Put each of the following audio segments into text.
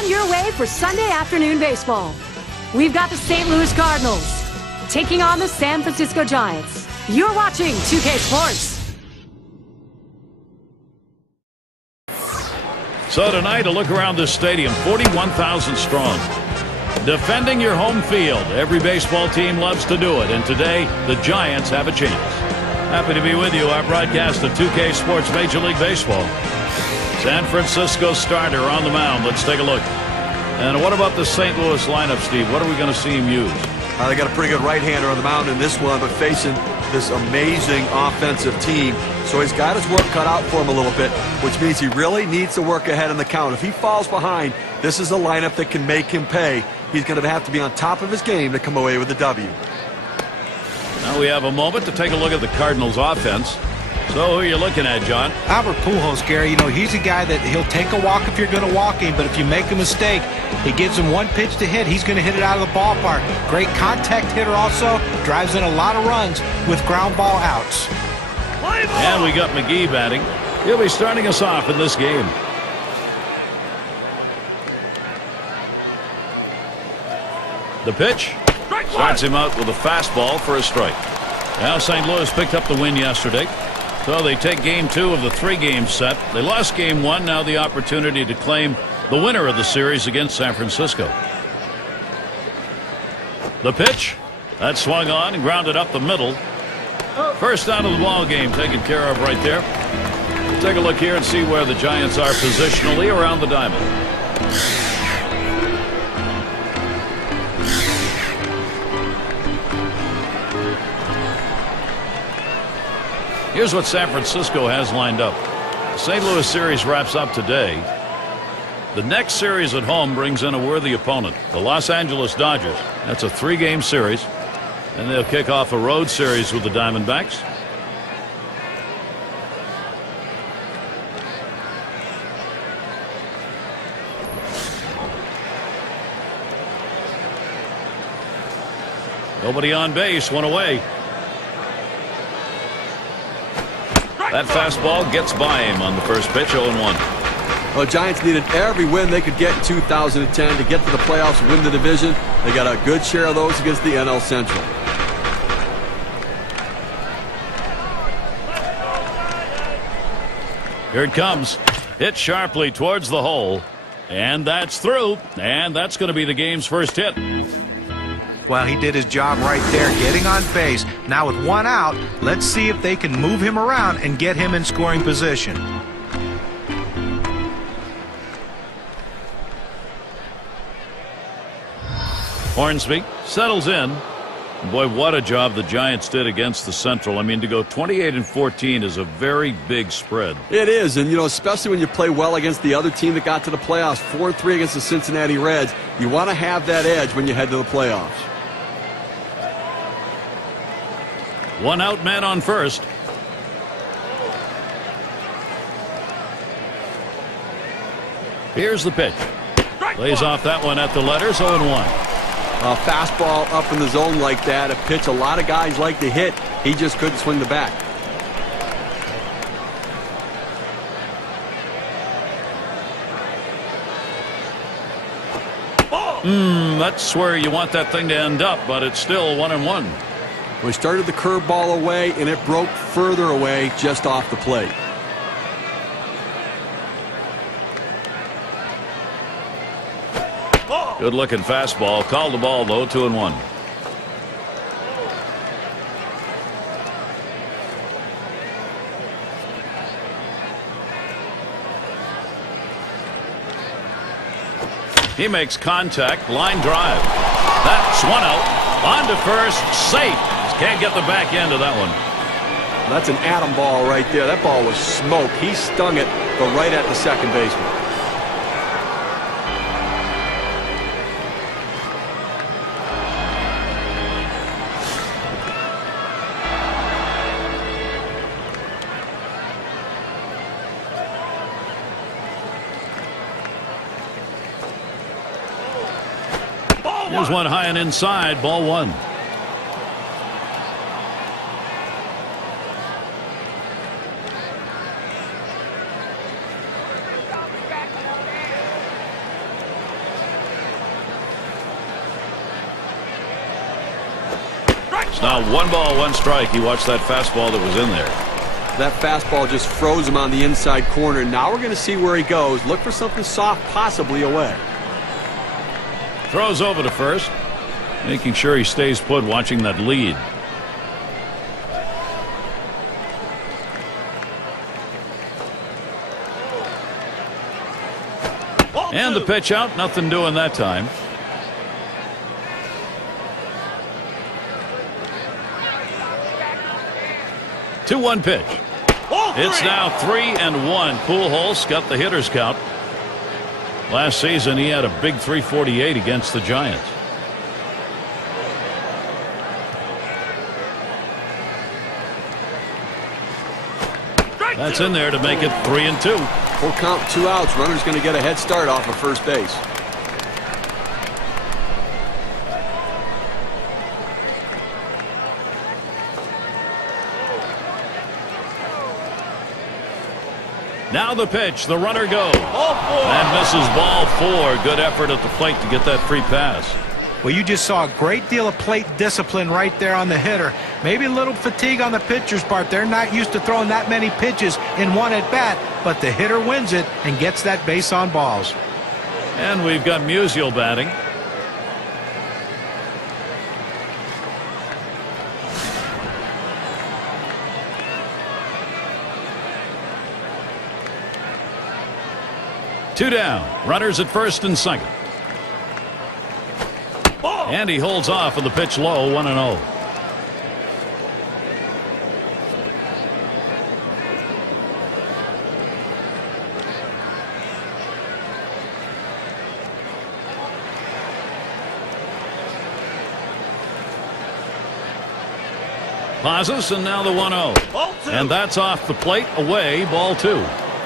on your way for Sunday afternoon baseball. We've got the St. Louis Cardinals taking on the San Francisco Giants. You're watching 2K Sports. So tonight, a look around this stadium, 41,000 strong. Defending your home field. Every baseball team loves to do it, and today, the Giants have a chance. Happy to be with you. Our broadcast of 2K Sports Major League Baseball. San Francisco starter on the mound. Let's take a look. And what about the St. Louis lineup, Steve? What are we going to see him use? They got a pretty good right-hander on the mound in this one, but facing this amazing offensive team. So he's got his work cut out for him a little bit, which means he really needs to work ahead in the count. If he falls behind, this is a lineup that can make him pay. He's going to have to be on top of his game to come away with the W. Now we have a moment to take a look at the Cardinals offense. So who are you looking at, John? Albert Pujols, Gary. You know, he's a guy that he'll take a walk if you're going to walk him, but if you make a mistake, he gives him one pitch to hit, he's going to hit it out of the ballpark. Great contact hitter also, drives in a lot of runs with ground ball outs. And we got McGee batting. He'll be starting us off in this game. The pitch starts him out with a fastball for a strike. Now St. Louis picked up the win yesterday. So they take game 2 of the 3-game set. They lost game 1. Now the opportunity to claim the winner of the series against San Francisco. The pitch. That swung on and grounded up the middle. First out of the ball game taken care of right there. We'll take a look here and see where the Giants are positionally around the diamond. Here's what San Francisco has lined up. The St. Louis series wraps up today. The next series at home brings in a worthy opponent, the Los Angeles Dodgers. That's a 3-game series, and they'll kick off a road series with the Diamondbacks. Nobody on base, one away. That fastball gets by him on the first pitch, 0-1. Well, the Giants needed every win they could get in 2010 to get to the playoffs, win the division. They got a good share of those against the NL Central. Here it comes. Hit sharply towards the hole. And that's through. And that's going to be the game's first hit. Well, he did his job right there, getting on base. Now with one out, let's see if they can move him around and get him in scoring position. Hornsby settles in. Boy, what a job the Giants did against the Central. I mean, to go 28-14 is a very big spread. It is, and, you know, especially when you play well against the other team that got to the playoffs, 4-3 against the Cincinnati Reds. You want to have that edge when you head to the playoffs. One out, man on first. Here's the pitch. Lays off that one at the letters, 0-1. A fastball up in the zone like that, a pitch a lot of guys like to hit. He just couldn't swing the bat. That's where you want that thing to end up, but it's still 1-1. We started the curveball away, and it broke further away just off the plate. Good looking fastball. Called the ball, though, 2-1. He makes contact. Line drive. That's one out. On to first. Safe. Can't get the back end of that one. That's an atom ball right there. That ball was smoke. He stung it, but right at the second baseman. Here's one high and inside. Ball 1. It's now 1-1 He watched that fastball that was in there. That fastball just froze him on the inside corner. Now we're going to see where he goes. Look for something soft, possibly away. Throws over to first, making sure he stays put, watching that lead. And the pitch out, nothing doing that time. Two-one pitch. It's now 3-1. Pujols got the hitter's count. Last season he had a big 348 against the Giants. That's in there to make it 3-2. Full count, 2 outs. Runner's going to get a head start off of first base. Now the pitch. The runner goes. And misses ball 4. Good effort at the plate to get that free pass. Well, you just saw a great deal of plate discipline right there on the hitter. Maybe a little fatigue on the pitcher's part. They're not used to throwing that many pitches in one at bat, but the hitter wins it and gets that base on balls. And we've got Musial batting. Two down. Runners at first and second. And he holds off with the pitch low, 1-0. Pauses, and now the 1-0. And that's off the plate, away, ball 2.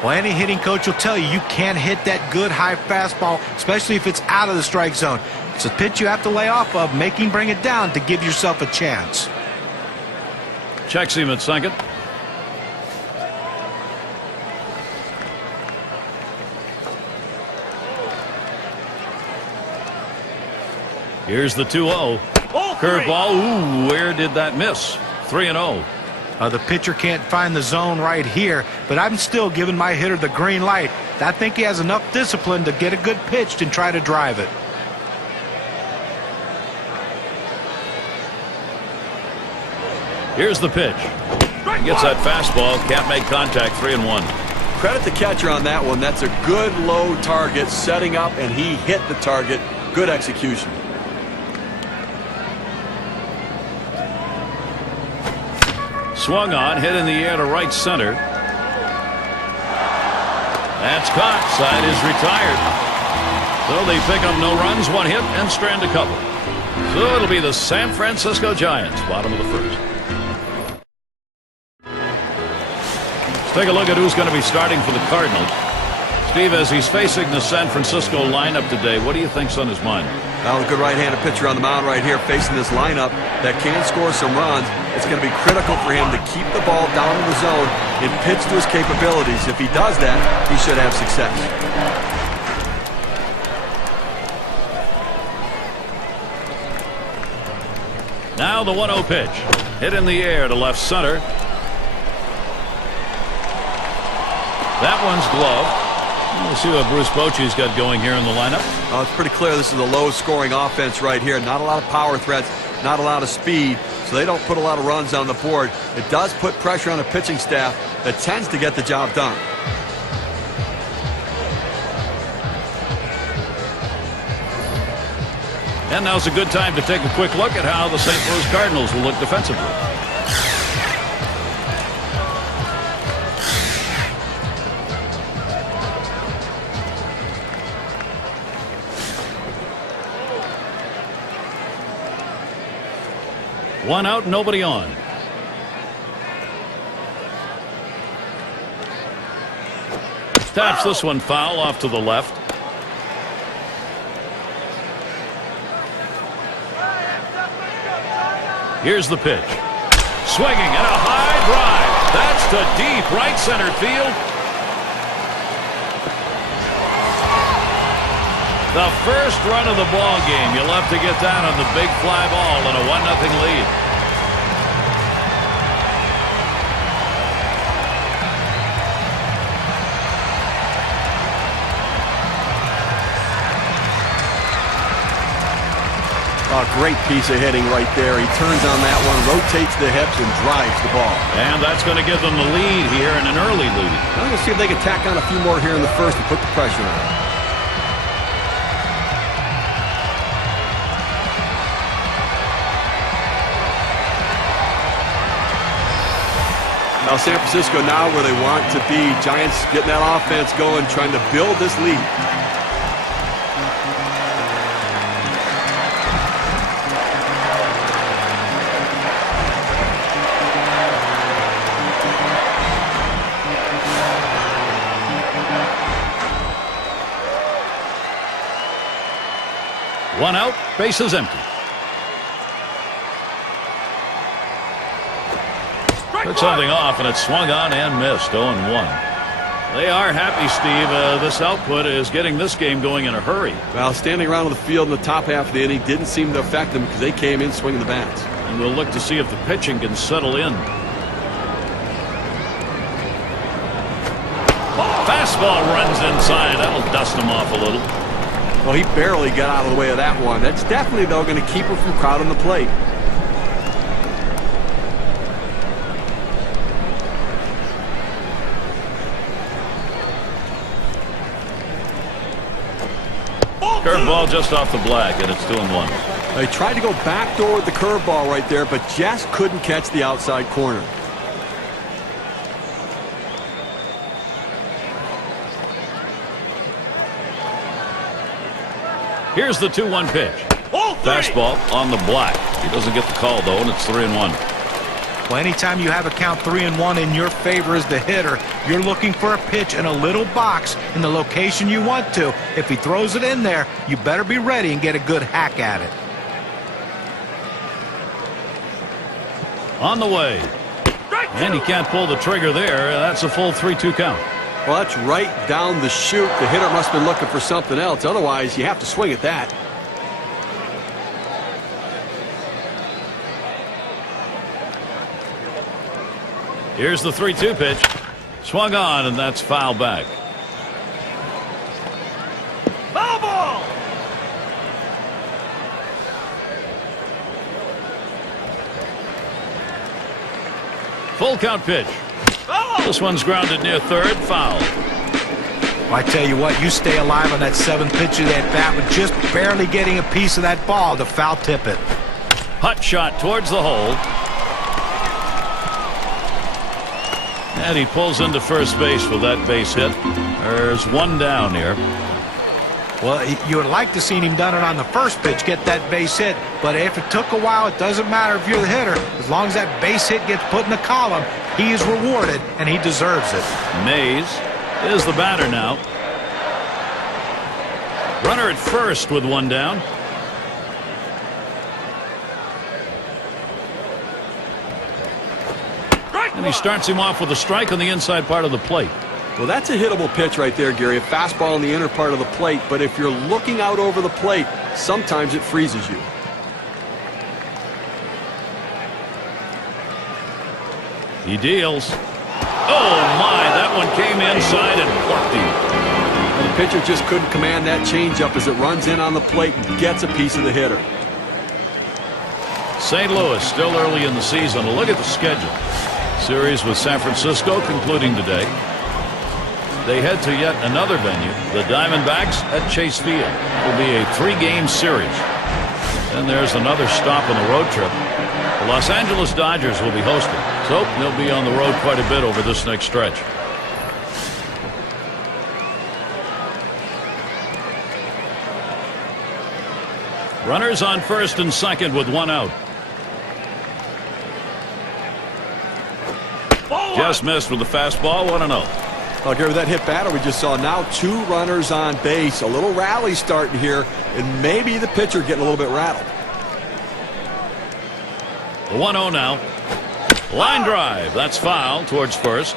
Well, any hitting coach will tell you you can't hit that good high fastball, especially if it's out of the strike zone. It's a pitch you have to lay off of, make him bring it down to give yourself a chance. Checks him at second. Here's the 2-0. Curveball. Ooh, where did that miss? 3-0. The pitcher can't find the zone right here, but I'm still giving my hitter the green light. I think he has enough discipline to get a good pitch and try to drive it. Here's the pitch. Gets that fastball. Can't make contact. 3-1. Credit the catcher on that one. That's a good low target, setting up, and he hit the target. Good execution. Swung on, hit in the air to right center. That's caught. Side is retired. So they pick up no runs, 1 hit, and strand a couple. So it'll be the San Francisco Giants, bottom of the first. Let's take a look at who's going to be starting for the Cardinals. Steve, as he's facing the San Francisco lineup today, what do you think's on his mind? Now a good right-handed pitcher on the mound right here facing this lineup that can score some runs. It's going to be critical for him to keep the ball down in the zone and pitch to his capabilities. If he does that, he should have success. Now the 1-0 pitch. Hit in the air to left center. That one's gloved. We'll see what Bruce Bochy's got going here in the lineup. It's pretty clear this is a low-scoring offense right here. Not a lot of power threats, not a lot of speed, so they don't put a lot of runs on the board. It does put pressure on the pitching staff that tends to get the job done. And now's a good time to take a quick look at how the St. Louis Cardinals will look defensively. One out, nobody on. Taps this one foul off to the left. Here's the pitch. Swinging and a high drive. That's to deep right center field. The first run of the ball game. You'll have to get down on the big fly ball and a 1-0 lead. A great piece of hitting right there. He turns on that one, rotates the hips, and drives the ball. And that's going to give them the lead here, and an early lead. Well, we'll see if they can tack on a few more here in the first and put the pressure on. Now San Francisco now where they want to be. Giants getting that offense going, trying to build this lead. One out, base is empty. Took something off, and it swung on and missed. 0-1. They are happy, Steve. This output is getting this game going in a hurry. Well, standing around on the field in the top half of the inning didn't seem to affect them because they came in swinging the bats. And we'll look to see if the pitching can settle in. Fastball runs inside. That'll dust him off a little. Well, he barely got out of the way of that one. That's definitely, though, going to keep him from crowding the plate. Curveball just off the black, and it's 2-1. He tried to go backdoor with the curveball right there, but just couldn't catch the outside corner. Here's the 2-1 pitch. Fastball on the black. He doesn't get the call, though, and it's 3-1. Well, anytime you have a count 3-1 in your favor as the hitter, you're looking for a pitch in a little box in the location you want to. If he throws it in there, you better be ready and get a good hack at it. On the way. And he can't pull the trigger there. That's a full 3-2 count. Well, that's right down the chute. The hitter must have been looking for something else. Otherwise, you have to swing at that. Here's the 3-2 pitch. Swung on, and that's foul back. Foul ball! Full count pitch. This one's grounded near third. Foul. Well, I tell you what, you stay alive on that 7th pitch of that bat with just barely getting a piece of that ball to foul tip it. Hot shot towards the hole. And he pulls into first base with that base hit. There's one down here. Well, you would like to see him done it on the first pitch, get that base hit. But if it took a while, it doesn't matter if you're the hitter. As long as that base hit gets put in the column, he is rewarded, and he deserves it. Mays is the batter now. Runner at first with one down. And he starts him off with a strike on the inside part of the plate. Well, that's a hittable pitch right there, Gary. A fastball in the inner part of the plate. But if you're looking out over the plate, sometimes it freezes you. He deals. Oh, my. That one came inside and plucked him. And the pitcher just couldn't command that changeup as it runs in on the plate and gets a piece of the hitter. St. Louis still early in the season. A look at the schedule. Series with San Francisco concluding today. They head to yet another venue, the Diamondbacks at Chase Field. It will be a 3-game series. Then there's another stop on the road trip. The Los Angeles Dodgers will be hosting, so they'll be on the road quite a bit over this next stretch. Runners on first and second with one out. Just missed with the fastball. 1-0. Well, Gary, that hit batter we just saw. Now 2 runners on base. A little rally starting here, and maybe the pitcher getting a little bit rattled. The 1-0 now. Line drive. That's foul towards first.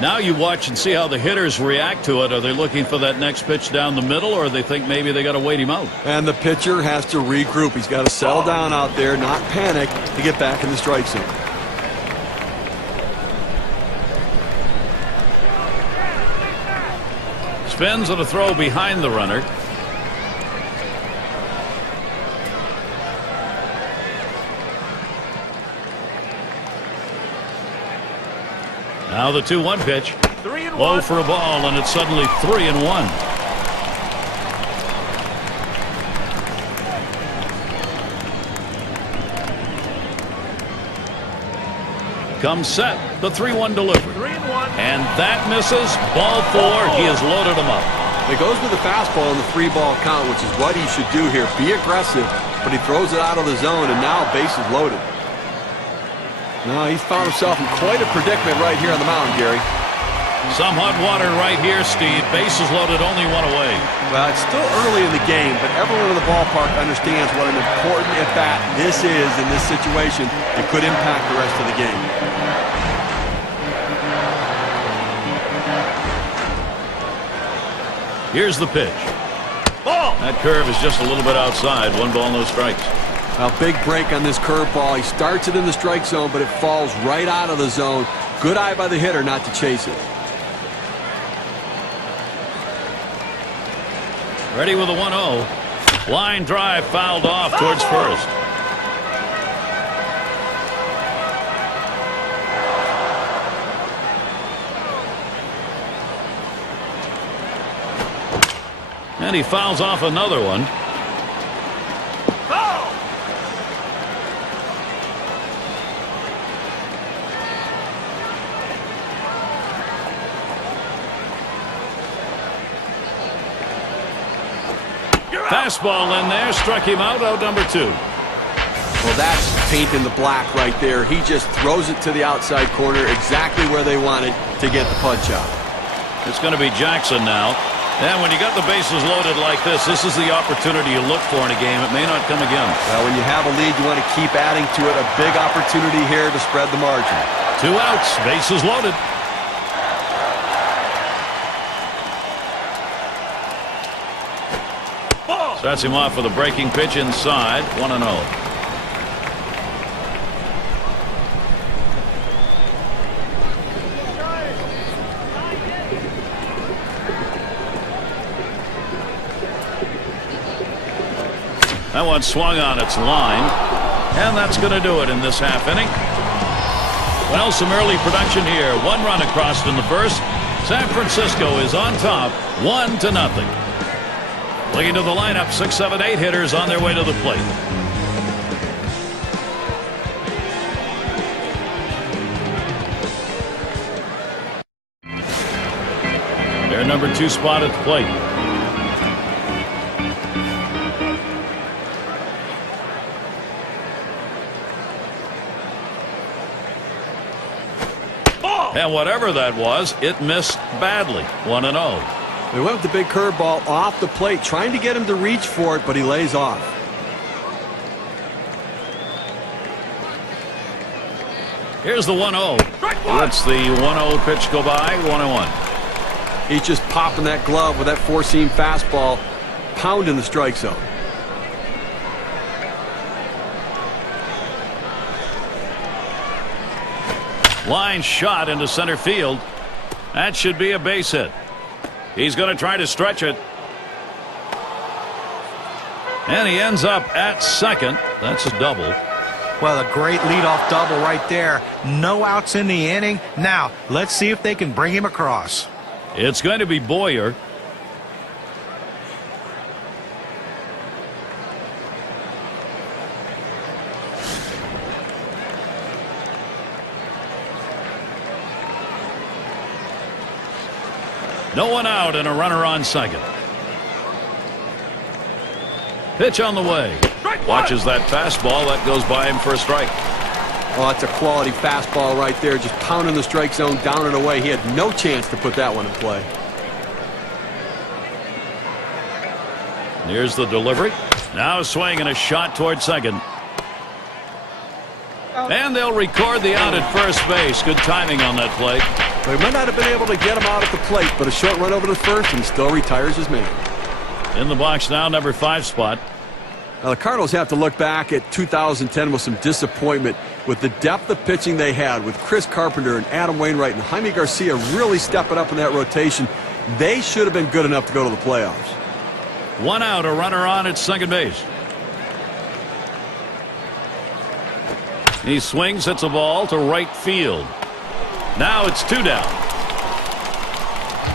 Now you watch and see how the hitters react to it. Are they looking for that next pitch down the middle, or they think maybe they got to wait him out? And the pitcher has to regroup. He's got to settle down out there, not panic, to get back in the strike zone. Spins on a throw behind the runner. Now the 2-1 pitch. Low for a ball, and it's suddenly 3-1. Comes set, the 3-1 delivery. And that misses. Ball 4. He has loaded him up. It goes with the fastball in the 3-ball count, which is what he should do here. Be aggressive, but he throws it out of the zone, and now base is loaded. Now he's found himself in quite a predicament right here on the mound, Gary. Some hot water right here, Steve. Bases loaded, only one away. Well, it's still early in the game, but everyone in the ballpark understands what an important at-bat this is in this situation. It could impact the rest of the game. Here's the pitch. Ball. That curve is just a little bit outside. 1 ball, no strikes. A big break on this curveball. He starts it in the strike zone, but it falls right out of the zone. Good eye by the hitter not to chase it. Ready with a 1-0. Line drive fouled off towards first. And he fouls off another one. Fastball in there, struck him out number 2. Well, that's painting the black right there. He just throws it to the outside corner, exactly where they wanted to get the punch out. It's going to be Jackson now. And when you got the bases loaded like this is the opportunity you look for in a game. It may not come again. Well, when you have a lead, you want to keep adding to it. A big opportunity here to spread the margin. 2 outs, bases loaded. Starts him off with a breaking pitch inside. 1-0. That one swung on its line, and that's going to do it in this half inning. Well, some early production here. 1 run across in the first. San Francisco is on top, 1-0. Looking to the lineup, 6, 7, 8 hitters on their way to the plate. Their number 2 spot at the plate. And whatever that was, it missed badly. 1-0. They went with the big curveball off the plate, trying to get him to reach for it, but he lays off. Here's the 1-0. Let's the 1-0 pitch go by. 1-1. He's just popping that glove with that 4-seam fastball, pounding the strike zone. Line shot into center field. That should be a base hit. He's going to try to stretch it. And he ends up at second. That's a double. Well, a great leadoff double right there. No outs in the inning. Now, let's see if they can bring him across. It's going to be Boyer. No one out and a runner on second. Pitch on the way. Watches that fastball. That goes by him for a strike. Oh, that's a quality fastball right there. Just pounding the strike zone down and away. He had no chance to put that one in play. Here's the delivery. Now swinging a shot toward second. And they'll record the out at first base. Good timing on that play. They might not have been able to get him out at the plate, but a short run over to first and he still retires his man. In the box now, number 5 spot. Now the Cardinals have to look back at 2010 with some disappointment with the depth of pitching they had with Chris Carpenter and Adam Wainwright and Jaime Garcia really stepping up in that rotation. They should have been good enough to go to the playoffs. 1 out, a runner on at second base. He swings, hits a ball to right field. Now it's 2 down.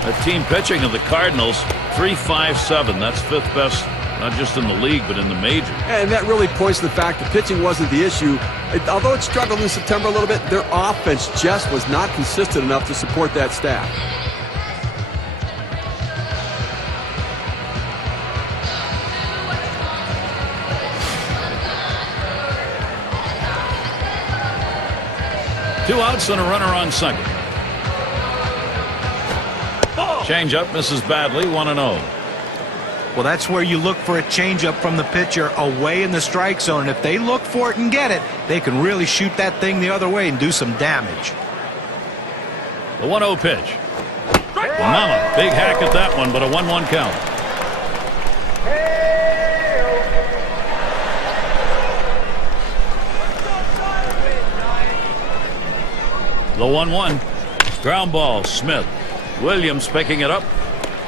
The team pitching of the Cardinals, 3.57. That's 5th best, not just in the league, but in the majors. And that really points to the fact that pitching wasn't the issue. Although it struggled in September a little bit, their offense just was not consistent enough to support that staff. Two outs and a runner on second. Change-up misses badly, 1-0. Well, that's where you look for a changeup from the pitcher away in the strike zone. And if they look for it and get it, they can really shoot that thing the other way and do some damage. The 1-0 pitch. Mama, big hack at that one, but a 1-1 count. The 1-1. Ground ball, Smith. Williams picking it up.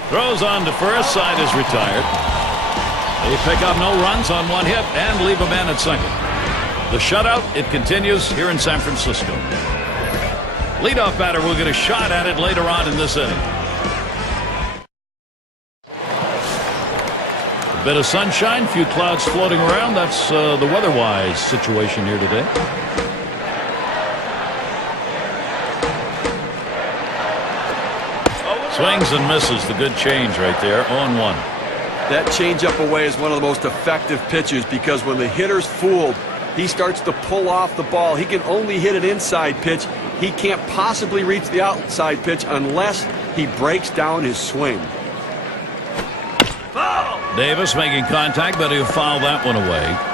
Throws on to first. Side is retired. They pick up no runs on one hit and leave a man at second. The shutout, it continues here in San Francisco. Leadoff batter will get a shot at it later on in this inning. A bit of sunshine, few clouds floating around. That's the weather-wise situation here today. Swings and misses. The good change right there. 0-1. That changeup away is one of the most effective pitches because when the hitter's fooled, he starts to pull off the ball. He can only hit an inside pitch. He can't possibly reach the outside pitch unless he breaks down his swing. Davis making contact, but he'll foul that one away.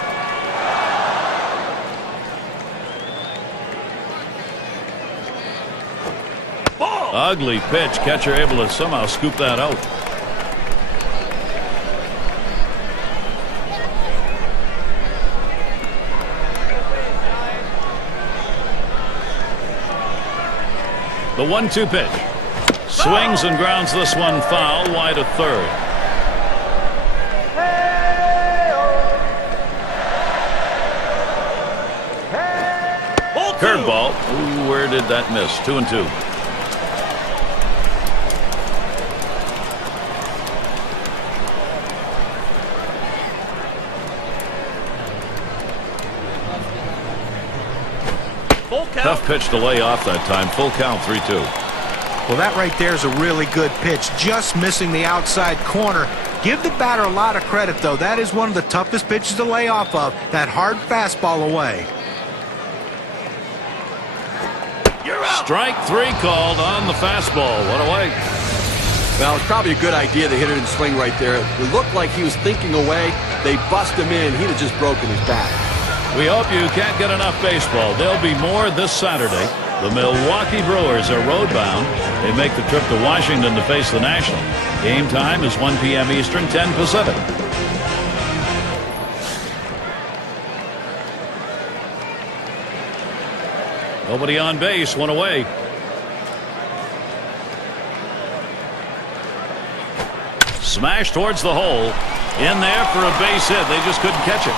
Ugly pitch. Catcher able to somehow scoop that out. The 1-2 pitch. Swings and grounds this one foul wide of third. Curveball. Ooh, where did that miss? 2-2. Tough pitch to lay off that time. Full count, 3-2. Well, that right there is a really good pitch. Just missing the outside corner. Give the batter a lot of credit, though. That is one of the toughest pitches to lay off of. That hard fastball away. Strike 3 called on the fastball. What away. Well, it's probably a good idea the hitter didn't swing right there. It looked like he was thinking away. They bust him in. He'd have just broken his back. We hope you can't get enough baseball. There'll be more this Saturday. The Milwaukee Brewers are roadbound. They make the trip to Washington to face the National. Game time is 1 p.m. Eastern, 10 Pacific. Nobody on base, one away. Smash towards the hole. In there for a base hit. They just couldn't catch it.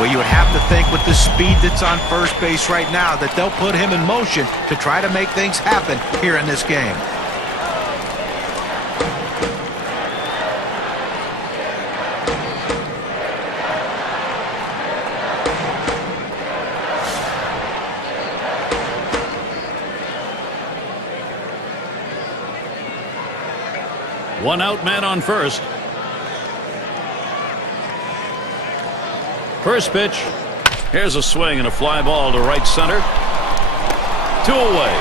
Well, you would have to think with the speed that's on first base right now that they'll put him in motion to try to make things happen here in this game. One out, man on first. First pitch. Here's a swing and a fly ball to right center. 2 away.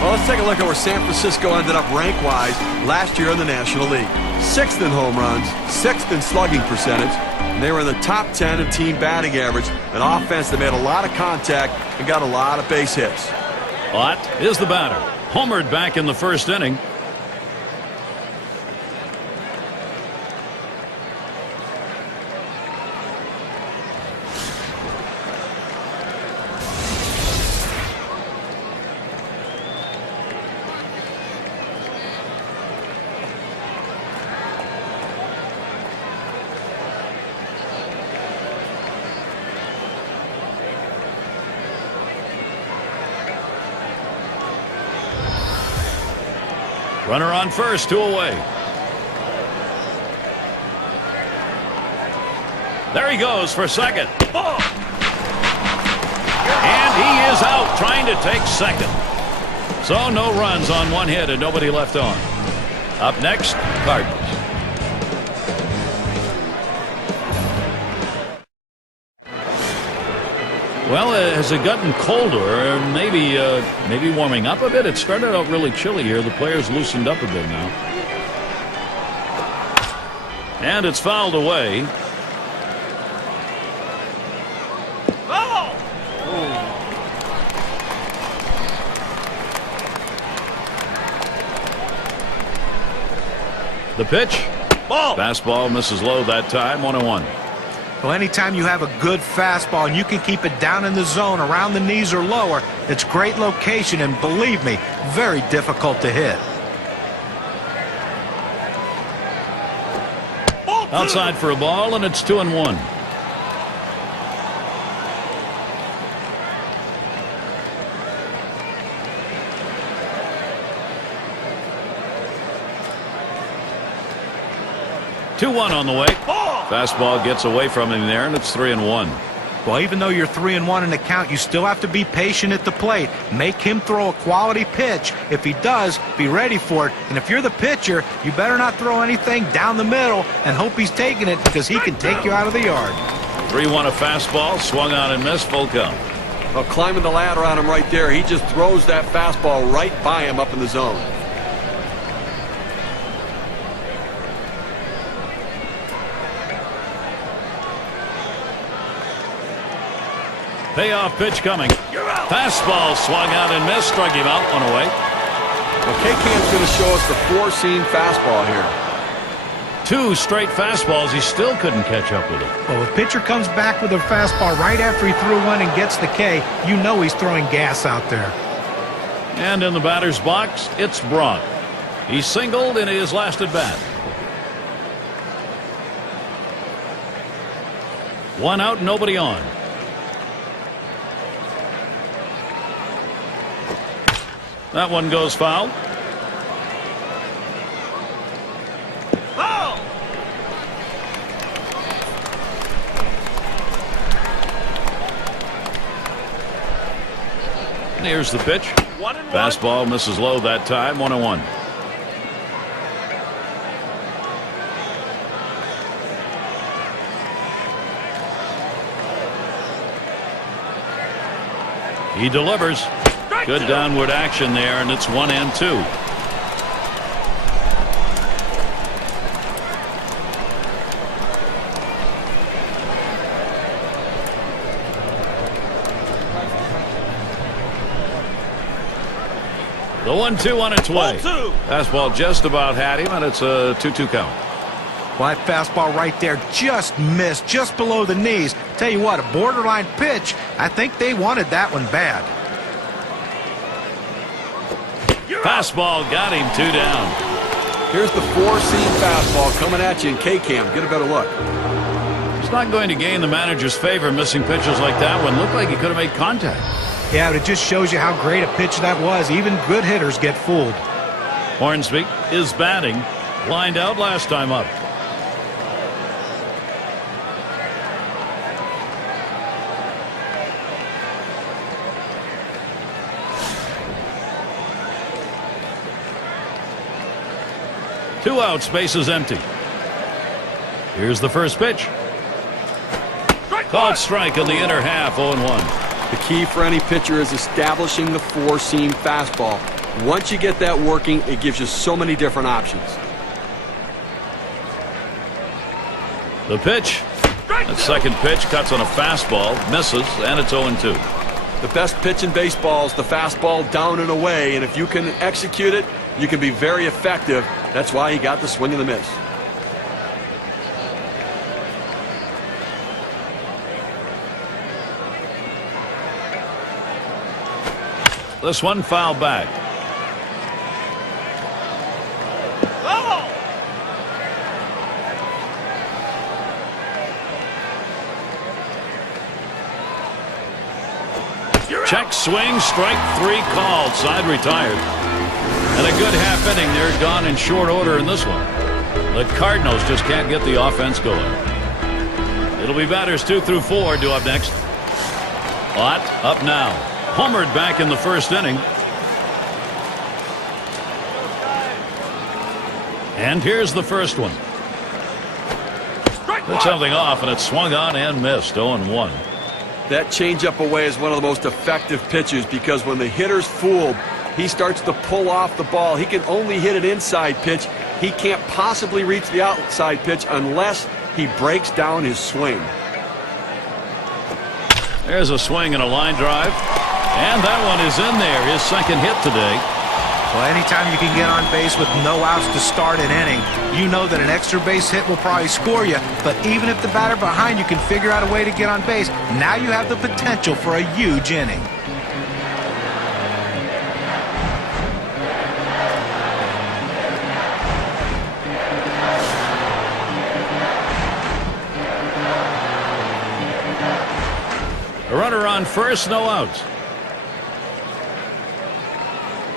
Well, let's take a look at where San Francisco ended up rank-wise last year in the National League. 6th in home runs, 6th in slugging percentage. And they were in the top 10 in team batting average. An offense that made a lot of contact and got a lot of base hits. Ott is the batter. Homered back in the first inning. Runner on first, 2 away. There he goes for second. And he is out trying to take second. So no runs on 1 hit and nobody left on. Up next, Cardinals. Well, has it gotten colder? Maybe warming up a bit? It started out really chilly here. The players loosened up a bit now. And it's fouled away. The pitch. Ball. Fastball misses low that time. 1-1. Well, anytime you have a good fastball and you can keep it down in the zone around the knees or lower, it's great location and, believe me, very difficult to hit. Outside for a ball, and it's 2-1. On the way. Fastball gets away from him there, and it's 3-1. Well, even though you're 3-1 in the count, you still have to be patient at the plate. Make him throw a quality pitch. If he does, be ready for it. And if you're the pitcher, you better not throw anything down the middle and hope he's taking it, because he can take you out of the yard. 3-1 a fastball, swung on and missed, full count. Well, climbing the ladder on him right there, he just throws that fastball right by him up in the zone. Payoff pitch coming. Fastball swung out and missed. Struck him out. 1 away. Well, K-Cam's going to show us the 4-seam fastball here. 2 straight fastballs. He still couldn't catch up with it. Well, if pitcher comes back with a fastball right after he threw one and gets the K, you know he's throwing gas out there. And in the batter's box, it's Brock. He singled in his last at bat. 1 out, nobody on. That one goes foul. Foul! And here's the pitch. 1-1. Fastball misses low that time. 1-1. He delivers. Good downward action there, and it's 1-2. The 1-2 on its way. Fastball just about had him, and it's a 2-2 count. Well, that fastball right there just missed, just below the knees. Tell you what, a borderline pitch. I think they wanted that one bad. Fastball got him, 2 down. Here's the 4-seam fastball coming at you in K-Cam. Get a better look. It's not going to gain the manager's favor missing pitches like that one. Looked like he could have made contact. Yeah, but it just shows you how great a pitch that was. Even good hitters get fooled. Hornsby is batting. Lined out last time up. Two outs, base is empty. Here's the first pitch. Called strike in the inner half, 0-1. The key for any pitcher is establishing the 4-seam fastball. Once you get that working, it gives you so many different options. The pitch. That second pitch cuts on a fastball, misses, and it's 0-2. The best pitch in baseball is the fastball down and away, and if you can execute it, you can be very effective. That's why he got the swing and the miss. This one fouled back. Oh! Check swing, strike 3 called. Side retired. And a good half inning. They're gone in short order in this one. The Cardinals just can't get the offense going. It'll be batters 2 through 4 due up next. Ott up now. Homered back in the first inning. And here's the first one. Took something off, and it swung on and missed. 0-1. That changeup away is one of the most effective pitches because when the hitter's fooled, he starts to pull off the ball. He can only hit an inside pitch. He can't possibly reach the outside pitch unless he breaks down his swing. There's a swing and a line drive. And that one is in there. His second hit today. Well, anytime you can get on base with no outs to start an inning, you know that an extra base hit will probably score you. But even if the batter behind you can figure out a way to get on base, now you have the potential for a huge inning. A runner on first, no outs.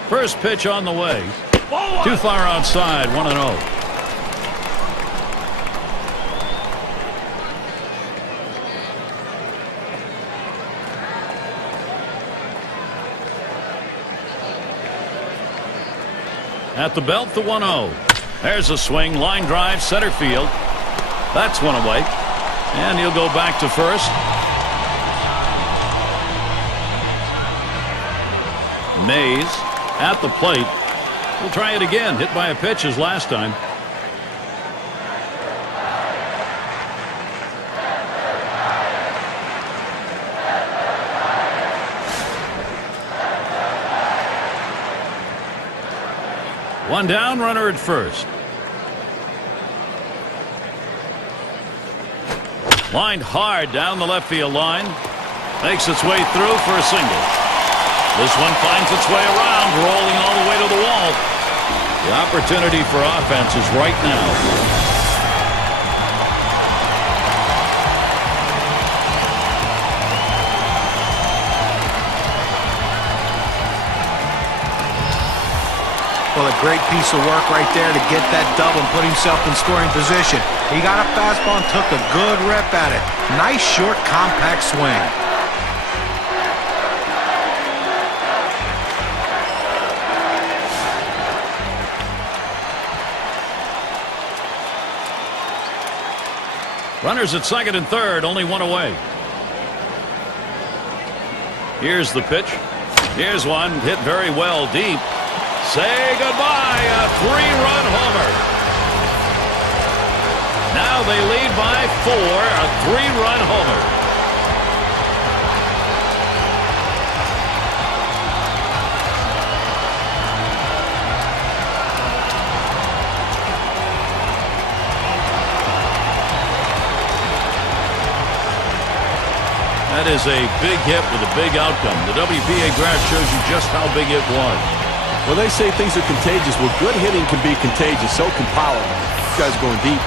First pitch on the way. Too far outside, 1-0. At the belt, the 1-0. There's a swing, line drive, center field. That's one away. And he'll go back to first. Mays at the plate. We'll try it again. Hit by a pitch as last time. One down, runner at first. Lined hard down the left field line. Makes its way through for a single. This one finds its way around, rolling all the way to the wall. The opportunity for offense is right now. Well, a great piece of work right there to get that double and put himself in scoring position. He got a fastball and took a good rip at it. Nice, short, compact swing. Runners at second and third, only one away. Here's the pitch. Here's one, hit very well deep. Say goodbye, a 3-run homer. Now they lead by 4, a 3-run homer. That is a big hit with a big outcome. The WPA graph shows you just how big it was. Well, they say things are contagious. Well, good hitting can be contagious. So can power. This guy's going deep.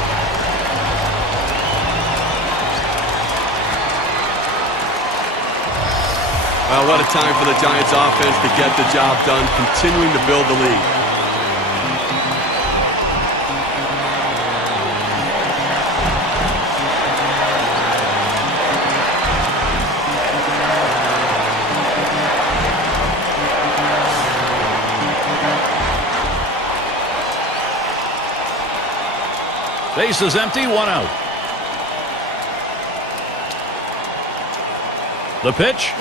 Well, what a time for the Giants offense to get the job done, continuing to build the lead. Base is empty, one out. The pitch.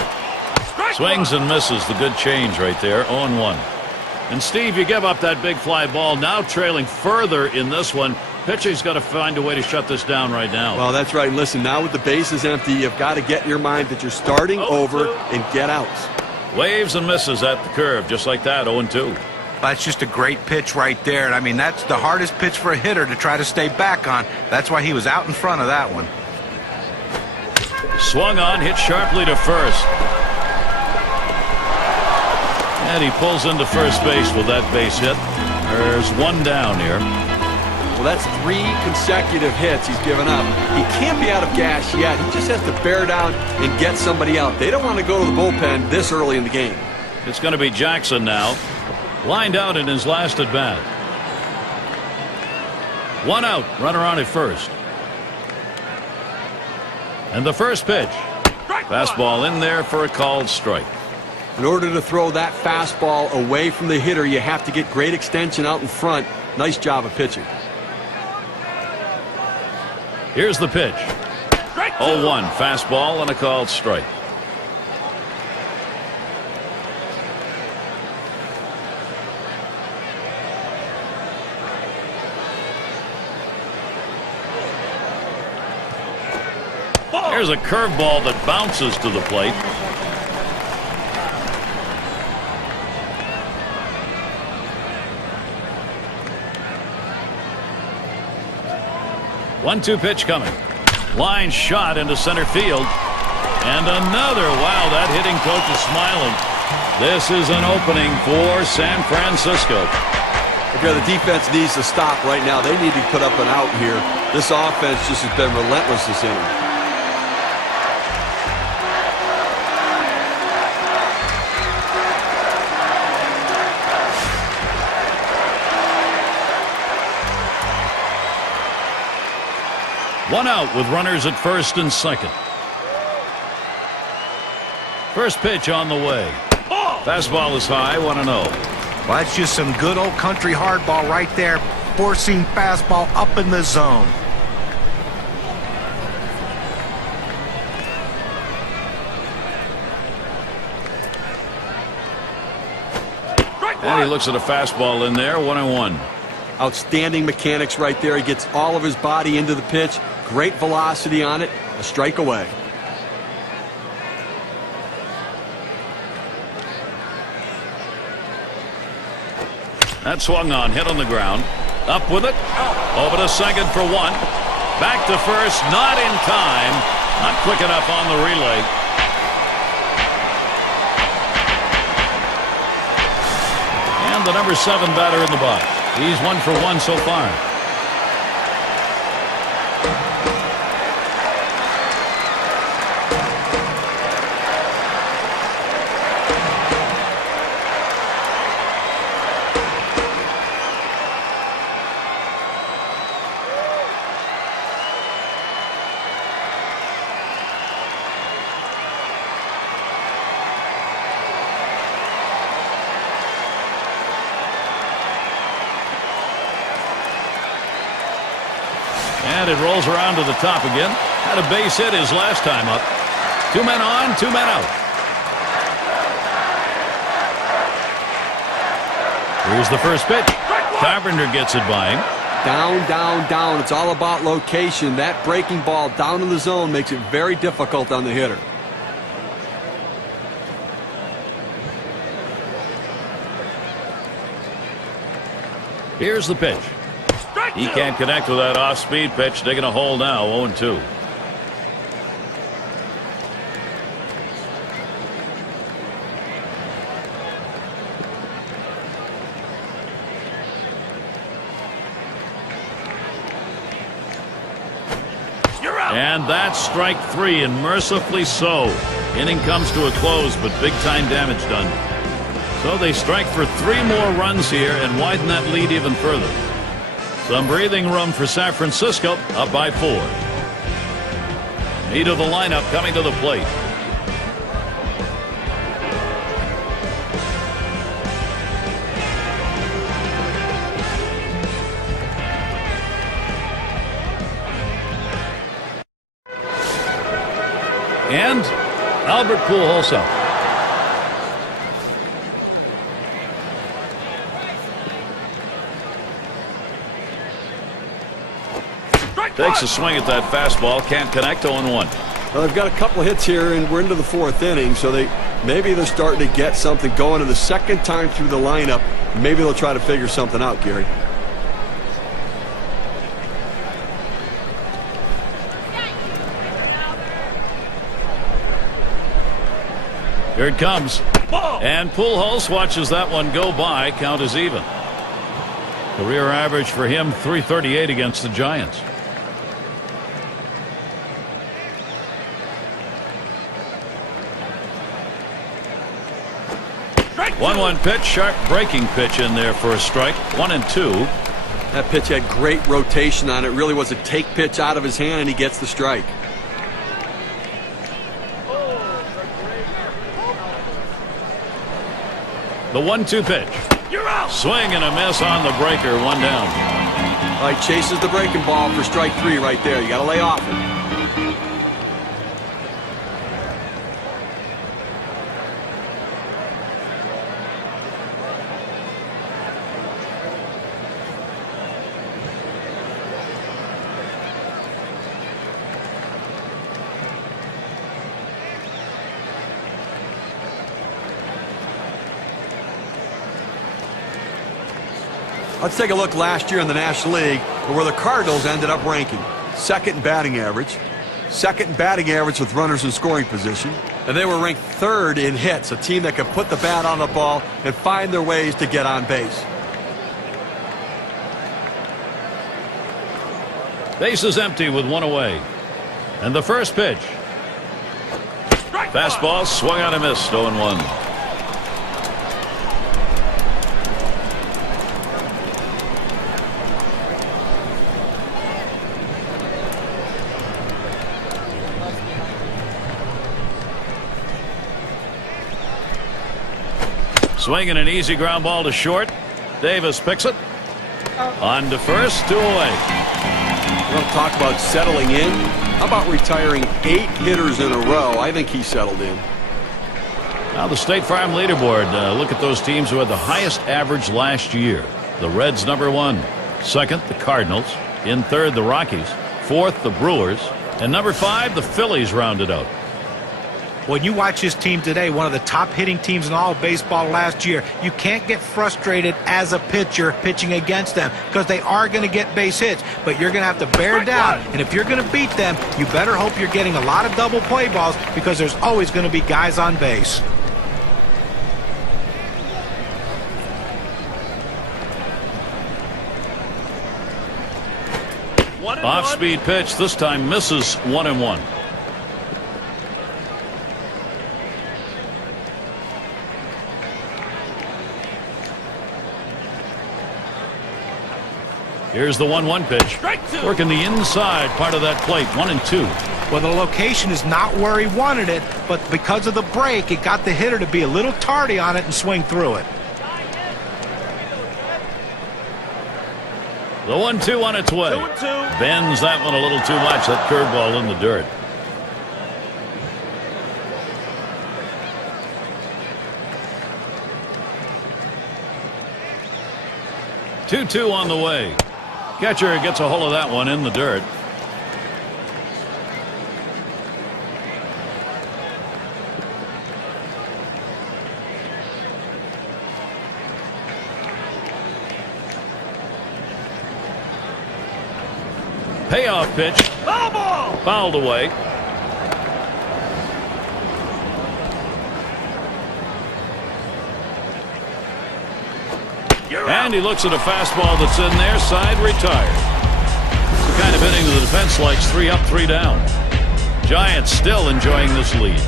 Swings and misses. The good change right there. 0-1. And Steve, you give up that big fly ball. Now trailing further in this one. Pitching's got to find a way to shut this down right now. Well, that's right. Listen, now with the bases empty, you've got to get in your mind that you're starting over and get outs. Waves and misses at the curve, just like that. 0-2. That's just a great pitch right there. And I mean, that's the hardest pitch for a hitter to try to stay back on. That's why he was out in front of that one. Swung on, hit sharply to first. And he pulls into first base with that base hit. There's one down here. Well, that's 3 consecutive hits he's given up. He can't be out of gas yet. He just has to bear down and get somebody out. They don't want to go to the bullpen this early in the game. It's going to be Jackson now. Lined out in his last at bat. 1 out, runner on at first. And the first pitch. Fastball in there for a called strike. In order to throw that fastball away from the hitter, you have to get great extension out in front. Nice job of pitching. Here's the pitch. 0-1 fastball and a called strike. There's a curveball that bounces to the plate. One-two pitch coming. Line shot into center field. And another. Wow, that hitting coach is smiling. This is an opening for San Francisco. Okay, the defense needs to stop right now. They need to put up an out here. This offense just has been relentless this inning. One out with runners at first and second. First pitch on the way. Fastball is high, 1-0. Well, that's just some good old country hardball right there. Forcing fastball up in the zone. And he looks at a fastball in there, 1-1. Outstanding mechanics right there. He gets all of his body into the pitch. Great velocity on it. A strike away. That swung on, hit on the ground. Up with it. Over to second for one. Back to first, not in time. Not quick enough on the relay. And the number 7 batter in the box. He's 1 for 1 so far. And it rolls around to the top again. Had a base hit his last time up. 2 men on, 2 men out. Here's the first pitch. Carpenter gets it by him. Down, down, down. It's all about location. That breaking ball down in the zone makes it very difficult on the hitter. Here's the pitch. He can't connect with that off-speed pitch. Digging a hole now, 0-2. And that's strike 3, and mercifully so. Inning comes to a close, but big-time damage done. So they strike for 3 more runs here and widen that lead even further. Some breathing room for San Francisco, up by 4. Meat of the lineup coming to the plate. And Albert Pujols up. Takes a swing at that fastball. Can't connect. 0-1. Well, they've got a couple hits here, and we're into the 4th inning, so maybe they're starting to get something going. And the second time through the lineup, maybe they'll try to figure something out, Gary. Here it comes. And Pujols watches that one go by. Count is even. Career average for him, .338 against the Giants. 1-1 pitch, sharp breaking pitch in there for a strike. 1-2. That pitch had great rotation on it. Really was a take pitch out of his hand, and he gets the strike. The 1-2 pitch. You're out. Swing and a miss on the breaker. 1 down. All right, chases the breaking ball for strike 3 right there. You got to lay off it. Let's take a look last year in the National League where the Cardinals ended up ranking. Second in batting average. Second in batting average with runners in scoring position. And they were ranked third in hits, a team that could put the bat on the ball and find their ways to get on base. Base is empty with 1 away. And the first pitch. Fastball swung on and missed. 0-1. Swinging an easy ground ball to short. Davis picks it. On to first, 2 away. We don't talk about settling in. How about retiring 8 hitters in a row? I think he settled in. Now the State Farm leaderboard. Look at those teams who had the highest average last year. The Reds #1. Second, the Cardinals. In third, the Rockies. Fourth, the Brewers. And #5, the Phillies rounded out. When you watch this team today, one of the top hitting teams in all of baseball last year, you can't get frustrated as a pitcher pitching against them because they are going to get base hits, but you're going to have to bear down. And if you're going to beat them, you better hope you're getting a lot of double play balls because there's always going to be guys on base. Off-speed pitch, this time misses. 1-1. Here's the 1-1 pitch. Working the inside part of that plate. 1-2. Well, the location is not where he wanted it, but because of the break, it got the hitter to be a little tardy on it and swing through it. The 1-2 on its way. Bends that one a little too much. That curveball in the dirt. Two on the way. Catcher gets a hold of that one in the dirt. Payoff pitch. Foul ball. Fouled away. And he looks at a fastball that's in there, side retired. It's the kind of inning the defense likes. 3 up, 3 down. Giants still enjoying this lead.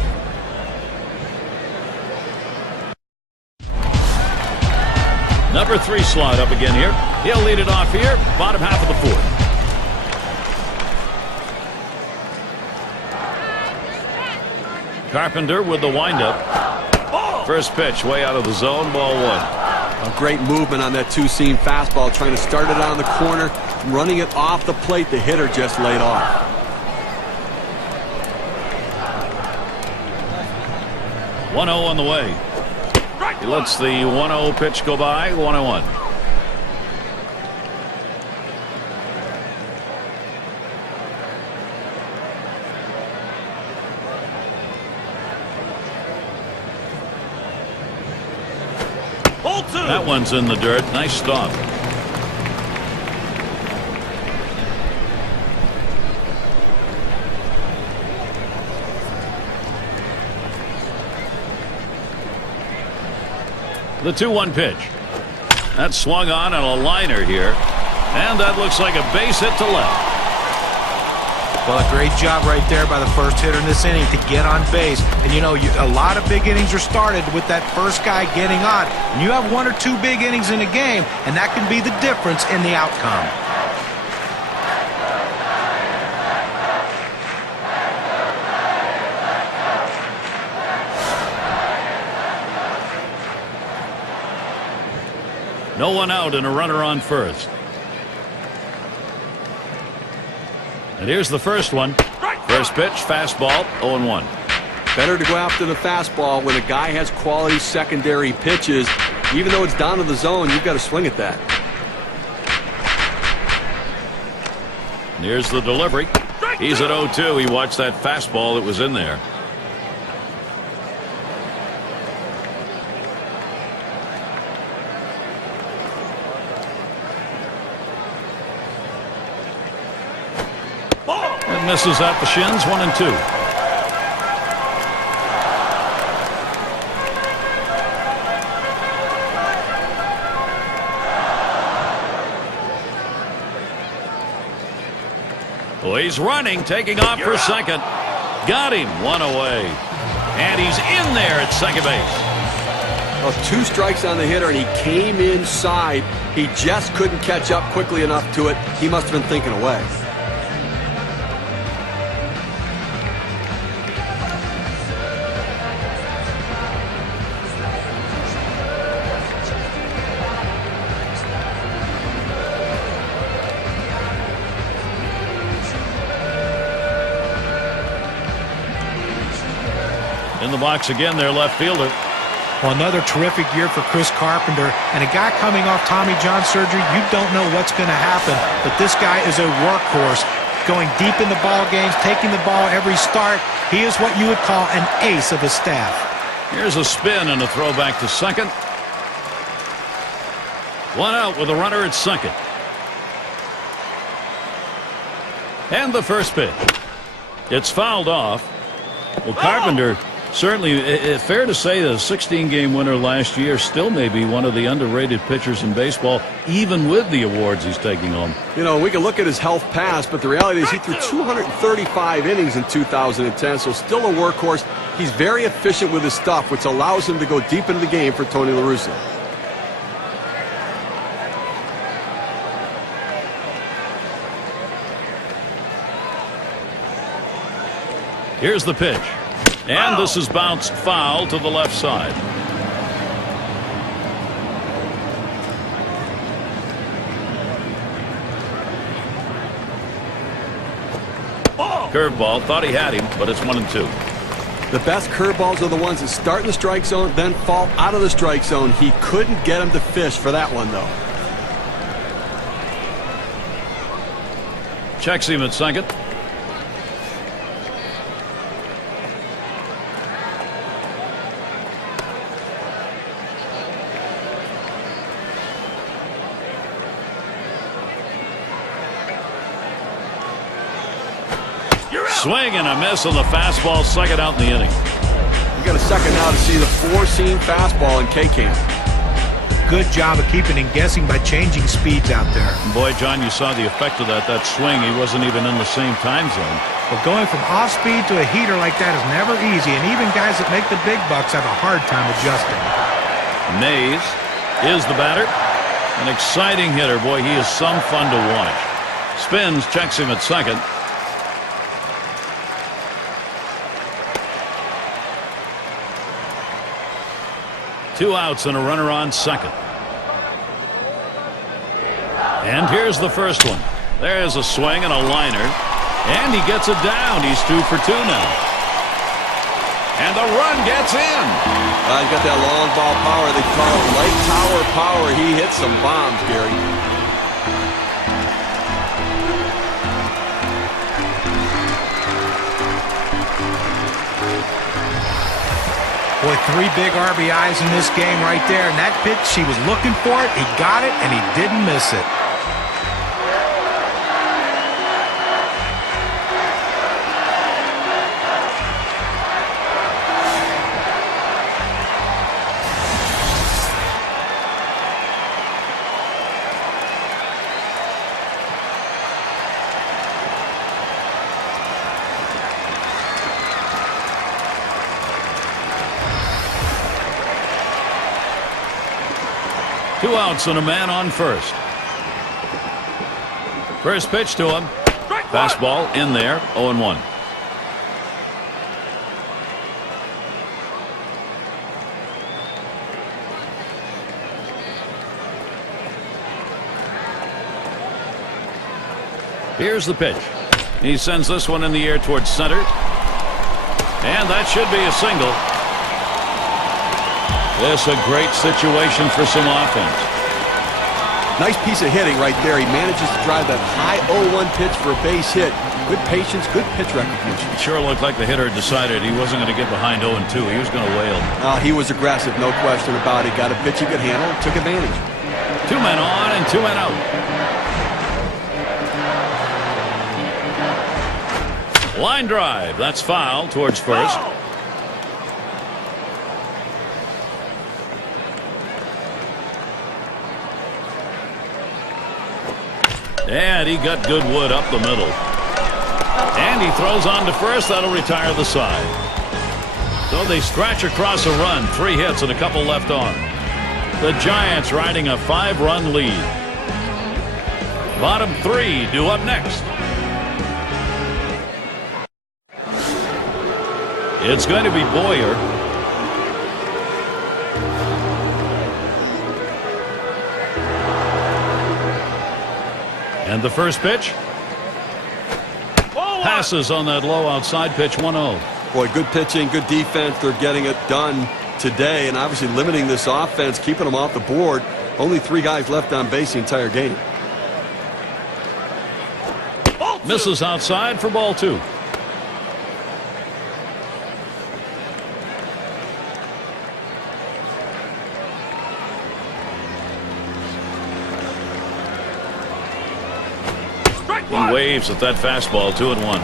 #3 slot up again here. He'll lead it off here, bottom half of the 4th. Carpenter with the windup. First pitch way out of the zone, ball 1. A great movement on that 2-seam fastball, trying to start it on the corner, running it off the plate. The hitter just laid off. One 0 on the way. He lets the 1-0 pitch go by. 1-1. That one's in the dirt. Nice stop. The 2-1 pitch. That swung on a liner here. And that looks like a base hit to left. Well, a great job right there by the first hitter in this inning to get on base. And, you know, a lot of big innings are started with that first guy getting on. And you have 1 or 2 big innings in a game, and that can be the difference in the outcome. No one out and a runner on first. And here's the first one. First pitch, fastball, 0-1. Better to go after the fastball when a guy has quality secondary pitches. Even though it's down to the zone, you've got to swing at that. And here's the delivery. He's at 0-2. He watched that fastball that was in there. Misses at the shins, 1-2. Oh, he's running, taking off for second. Got him, 1 away. And he's in there at second base. Well, 2 strikes on the hitter, and he came inside. He just couldn't catch up quickly enough to it. He must have been thinking away. In the box again, their left fielder. Well, another terrific year for Chris Carpenter. And a guy coming off Tommy John surgery, you don't know what's going to happen. But this guy is a workhorse, going deep in the ball games, taking the ball every start. He is what you would call an ace of his staff. Here's a spin and a throw back to second. 1 out with a runner at second. And the first pitch. It's fouled off. Well, Carpenter, certainly, fair to say, the 16-game winner last year still may be one of the underrated pitchers in baseball, even with the awards he's taking home. You know, we can look at his health past, but the reality is he threw 235 innings in 2010, so still a workhorse. He's very efficient with his stuff, which allows him to go deep into the game for Tony La Russa. Here's the pitch. And this is bounced foul to the left side. Curveball, thought he had him, but it's 1-2. The best curveballs are the ones that start in the strike zone, then fall out of the strike zone. He couldn't get him to fish for that one, though. Checks him at second. Swing and a miss on the fastball, second out in the inning. You got a second now to see the 4-seam fastball in K-Camp. Good job of keeping him guessing by changing speeds out there. And boy, John, you saw the effect of that swing. He wasn't even in the same time zone. But going from off speed to a heater like that is never easy, and even guys that make the big bucks have a hard time adjusting. Mays is the batter. An exciting hitter. Boy, he is some fun to watch. Spins, checks him at second. Two outs and a runner on second. And here's the first one. There's a swing and a liner. And he gets it down. He's 2 for 2 now. And the run gets in. He's got that long ball power. They call it light tower power. He hits some bombs, Gary. Boy, 3 big RBIs in this game right there. And that pitch, he was looking for it. He got it, and he didn't miss it. 2 outs and a man on first. First pitch to him. Fastball in there. 0-1. Here's the pitch. He sends this one in the air towards center. And that should be a single. This a great situation for some offense. Nice piece of hitting right there. He manages to drive that high 0-1 pitch for a base hit. Good patience, good pitch recognition. It sure looked like the hitter decided he wasn't going to get behind 0-2. He was going to wail. He was aggressive, no question about it. Got a pitch he could handle, took advantage. 2 men on and 2 men out. Line drive. That's foul towards first. And he got good wood up the middle. And he throws on to first. That'll retire the side. So they scratch across a run. 3 hits and a couple left on. The Giants riding a 5-run lead. Bottom 3 due up next. It's going to be Boyer. And the first pitch. Passes on that low outside pitch. 1-0. Boy, good pitching, good defense. They're getting it done today, and obviously limiting this offense, keeping them off the board. Only 3 guys left on base the entire game. Misses outside for ball 2. He waves at that fastball. 2-1.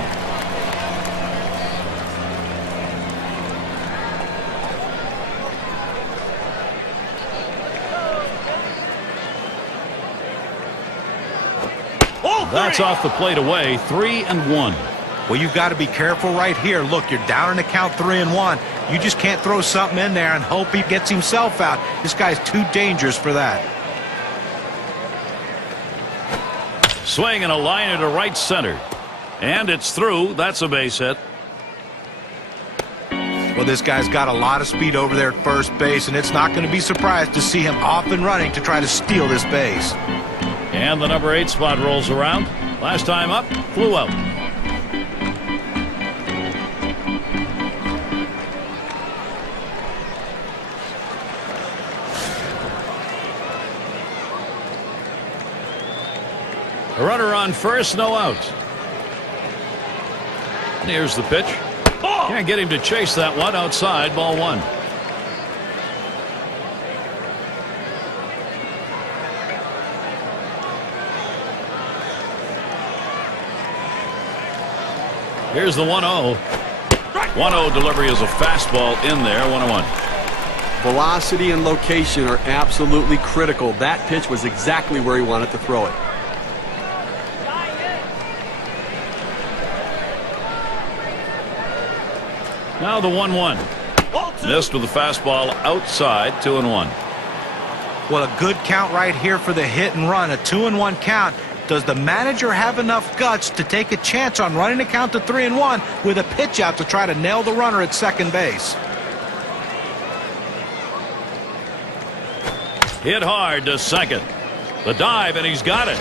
That's off the plate away. 3-1. Well, you've got to be careful right here. Look, you're down in the count 3-1. You just can't throw something in there and hope he gets himself out. This guy's too dangerous for that. Swing and a line into right center. And it's through. That's a base hit. Well, this guy's got a lot of speed over there at first base, and it's not going to be surprised to see him off and running to try to steal this base. And the number 8 spot rolls around. Last time up, flew out. A runner on first, no outs. Here's the pitch. Can't get him to chase that one. Outside, ball 1. Here's the 1-0. 1-0 delivery is a fastball in there. 1-1. Velocity and location are absolutely critical. That pitch was exactly where he wanted to throw it. Now the 1-1. Missed with the fastball outside. 2-1. Well, a good count right here for the hit and run. A 2-1 count. Does the manager have enough guts to take a chance on running the count to 3-1 with a pitch out to try to nail the runner at second base? Hit hard to second. The dive, and he's got it.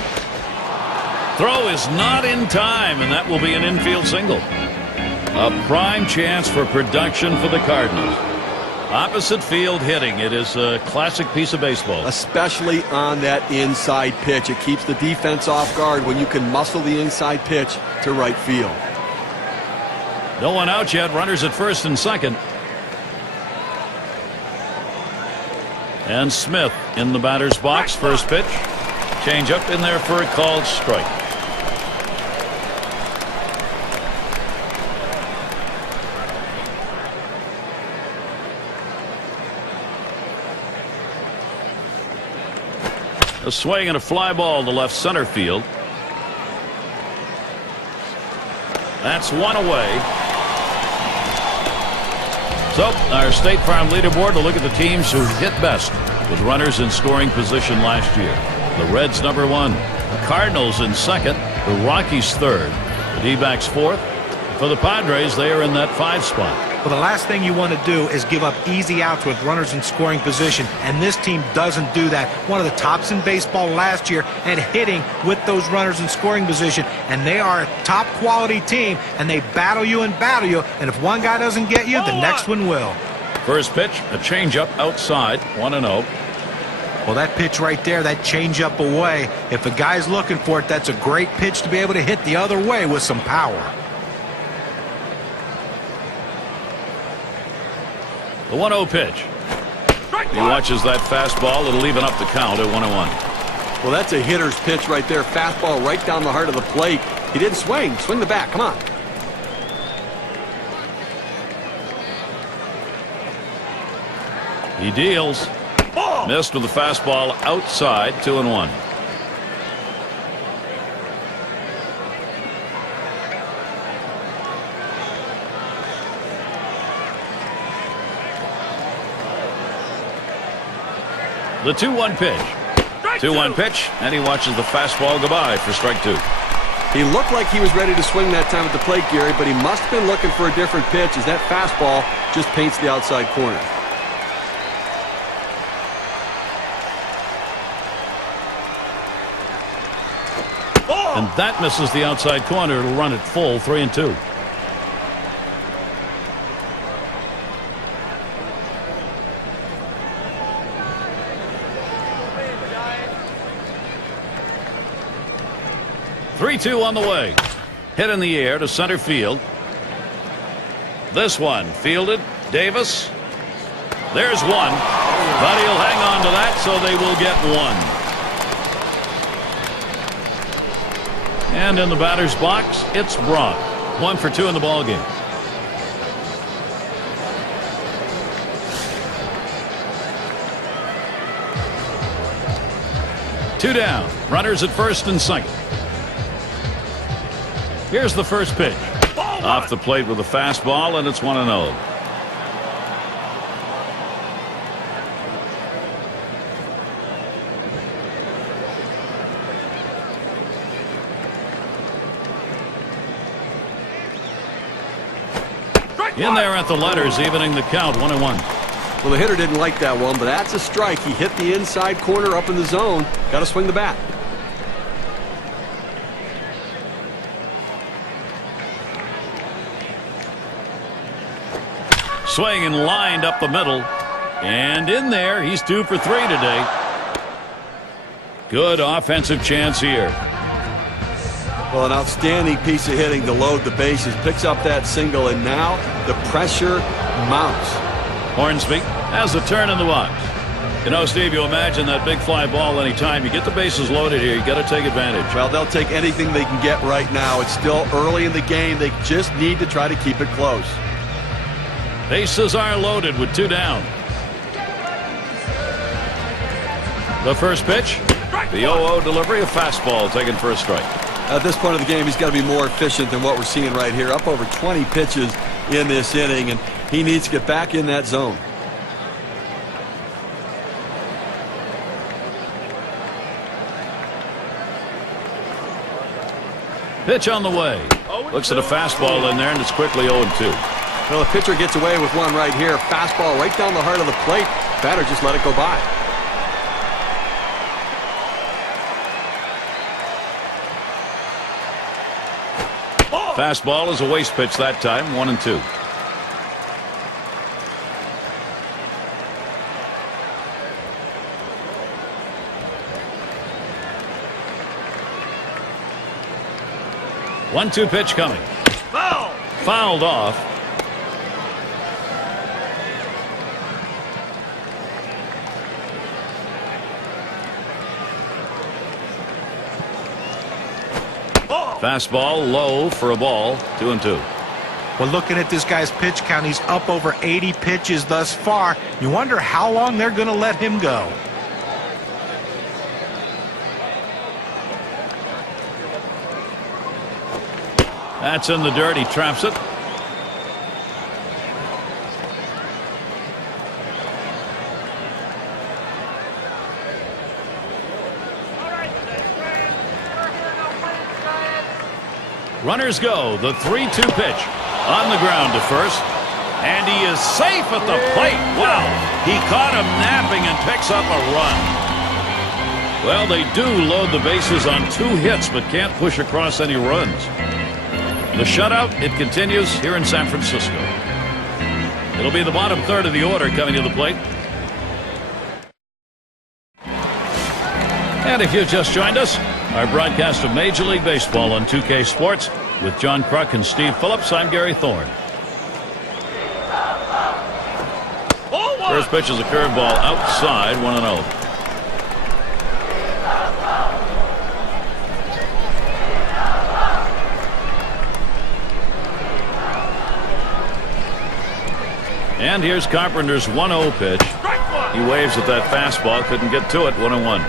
Throw is not in time, and that will be an infield single. A prime chance for production for the Cardinals. Opposite field hitting. It is a classic piece of baseball. Especially on that inside pitch. It keeps the defense off guard when you can muscle the inside pitch to right field. No one out yet. Runners at first and second. And Smith in the batter's box. First pitch. Change up in there for a called strike. A swing and a fly ball to left center field. That's one away. So our State Farm leaderboard to look at the teams who hit best. with runners in scoring position last year. The Reds number 1, the Cardinals in second, the Rockies third, the D-backs fourth. For the Padres, they are in that 5 spot. Well, the last thing you want to do is give up easy outs with runners in scoring position, and this team doesn't do that. One of the tops in baseball last year at hitting with those runners in scoring position, and they are a top quality team, and they battle you, and if one guy doesn't get you, the next one will. First pitch, a changeup outside, 1-0. Well, that pitch right there, that changeup away, if a guy's looking for it, that's a great pitch to be able to hit the other way with some power. The 1-0 pitch. He watches that fastball. It'll even up the count at 1-1. Well, that's a hitter's pitch right there. Fastball right down the heart of the plate. He didn't swing. Swing the bat. Come on. He deals. Missed with the fastball outside, 2-1. The 2-1 pitch. 2-1 pitch, and he watches the fastball go by for strike 2. He looked like he was ready to swing that time at the plate, Gary, but he must have been looking for a different pitch as that fastball just paints the outside corner. And that misses the outside corner. It'll run it full, 3-2. Three-two on the way. Hit in the air to center field. This one fielded. Davis. There's one. But he'll hang on to that, so they will get one. And in the batter's box, it's Brock. 1 for 2 in the ballgame. Two down. Runners at first and second. Here's the first pitch. Off the plate with a fastball, and it's 1-0. In there at the letters, evening the count, 1-1. Well, the hitter didn't like that one, but that's a strike. He hit the inside corner up in the zone. Got to swing the bat. Swing and lined up the middle. And in there, he's 2 for 3 today. Good offensive chance here. Well, an outstanding piece of hitting to load the bases. Picks up that single, and now the pressure mounts. Hornsby has a turn in the box. You know, Steve, you imagine that big fly ball anytime. You get the bases loaded here, you got to take advantage. Well, they'll take anything they can get right now. It's still early in the game. They just need to try to keep it close. Bases are loaded with 2 down. The first pitch, the 0-0 delivery, a fastball taken for a strike. At this point of the game, he's got to be more efficient than what we're seeing right here. Up over 20 pitches in this inning, and he needs to get back in that zone. Pitch on the way. Looks at a fastball in there, and it's quickly 0-2. Well, the pitcher gets away with one right here. Fastball right down the heart of the plate. Batter just let it go by. Fastball is a waste pitch that time, 1-2. One-two pitch coming. Fouled off. Fastball low for a ball, 2-2. Well, looking at this guy's pitch count, he's up over 80 pitches thus far. You wonder how long they're going to let him go. That's in the dirt. He traps it. Runners go. The 3-2 pitch on the ground to first. And he is safe at the plate. Wow. He caught him napping and picks up a run. Well, they do load the bases on 2 hits, but can't push across any runs. The shutout, it continues here in San Francisco. It'll be the bottom third of the order coming to the plate. And if you've just joined us, our broadcast of Major League Baseball on 2K Sports with John Kruk and Steve Phillips, I'm Gary Thorne. First pitch is a curveball outside, 1-0. And here's Carpenter's 1-0 pitch. He waves at that fastball, couldn't get to it, 1-1.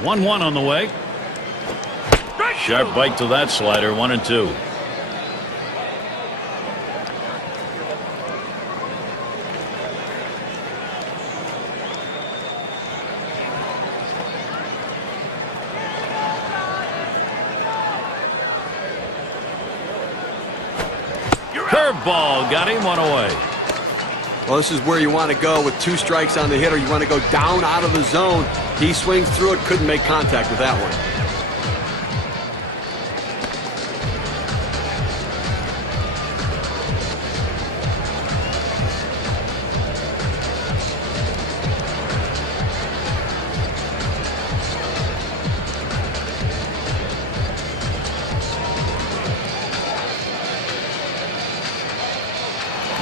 One on the way. Sharp bite to that slider, 1-2. Curveball got him, 1 away. Well, this is where you want to go with 2 strikes on the hitter. You want to go down out of the zone. He swings through it, couldn't make contact with that one.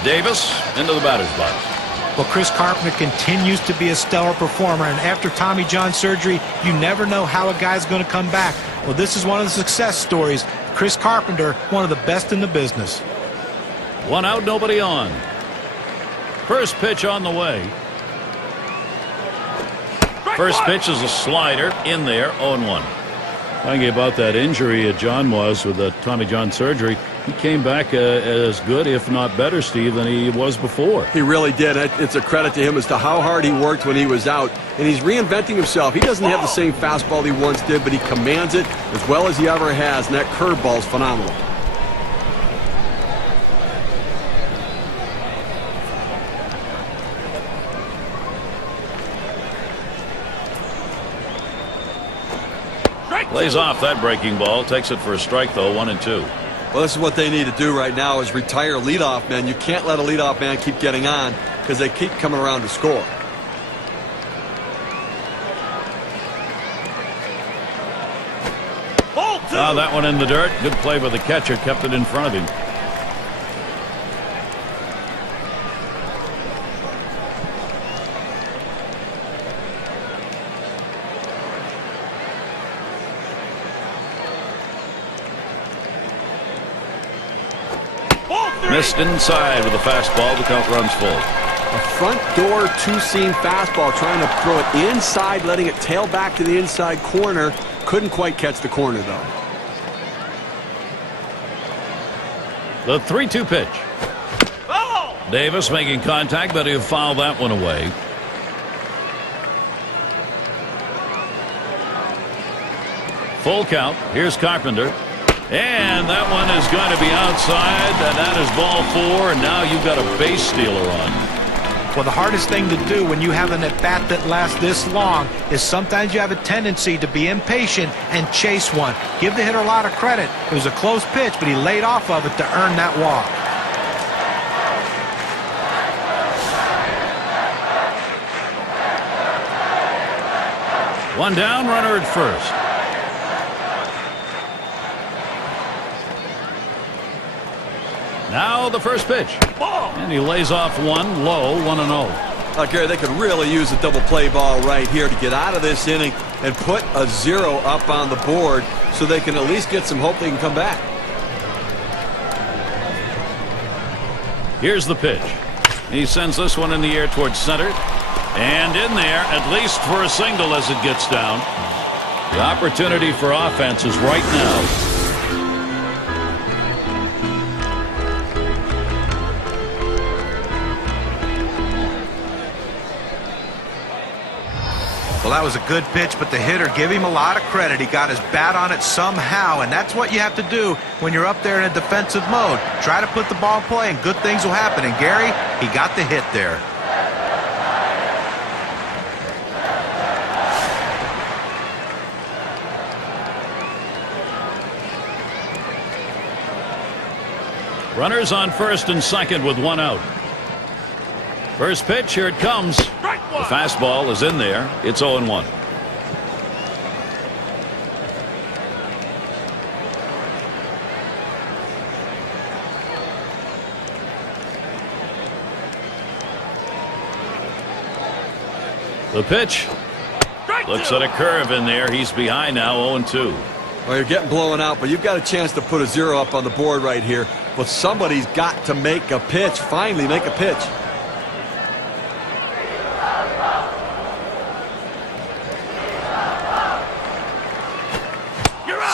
Davis into the batter's box. Well, Chris Carpenter continues to be a stellar performer, and after Tommy John surgery, you never know how a guy's going to come back. Well, this is one of the success stories. Chris Carpenter, one of the best in the business. 1 out, nobody on. First pitch on the way. First pitch is a slider in there, 0-1. Talking about that injury John was with the Tommy John surgery, he came back as good, if not better, Steve, than he was before. He really did. It's a credit to him as to how hard he worked when he was out. And he's reinventing himself. He doesn't have the same fastball he once did, but he commands it as well as he ever has. And that curveball is phenomenal. Plays off that breaking ball. Takes it for a strike, though, 1-2. Well, this is what they need to do right now is retire leadoff men. You can't let a leadoff man keep getting on because they keep coming around to score. Oh, that one in the dirt. Good play by the catcher. Kept it in front of him. Missed inside with a fastball. The count runs full. A front door two-seam fastball, trying to throw it inside, letting it tail back to the inside corner. Couldn't quite catch the corner, though. The 3-2 pitch. Oh! Davis making contact, but he'll foul that one away. Full count. Here's Carpenter. And that one is going to be outside, and that is ball 4, and now you've got a base stealer on. Well, the hardest thing to do when you have an at-bat that lasts this long is sometimes you have a tendency to be impatient and chase one. Give the hitter a lot of credit. It was a close pitch, but he laid off of it to earn that walk. One down, runner at first. Now the first pitch. And he lays off one low, 1-0. Gary, they could really use a double play ball right here to get out of this inning and put a 0 up on the board so they can at least get some hope they can come back. Here's the pitch. He sends this one in the air towards center. And in there, at least for a single as it gets down. The opportunity for offense is right now. Well, that was a good pitch, but the hitter, give him a lot of credit. He got his bat on it somehow, and that's what you have to do when you're up there in a defensive mode. Try to put the ball in play, and good things will happen. And Gary, he got the hit there. Runners on first and second with one out. First pitch, here it comes. The fastball is in there. It's 0-1. The pitch. Looks at a curve in there. He's behind now, 0-2. Well, you're getting blown out, but you've got a chance to put a 0 up on the board right here. But somebody's got to make a pitch. Finally make a pitch.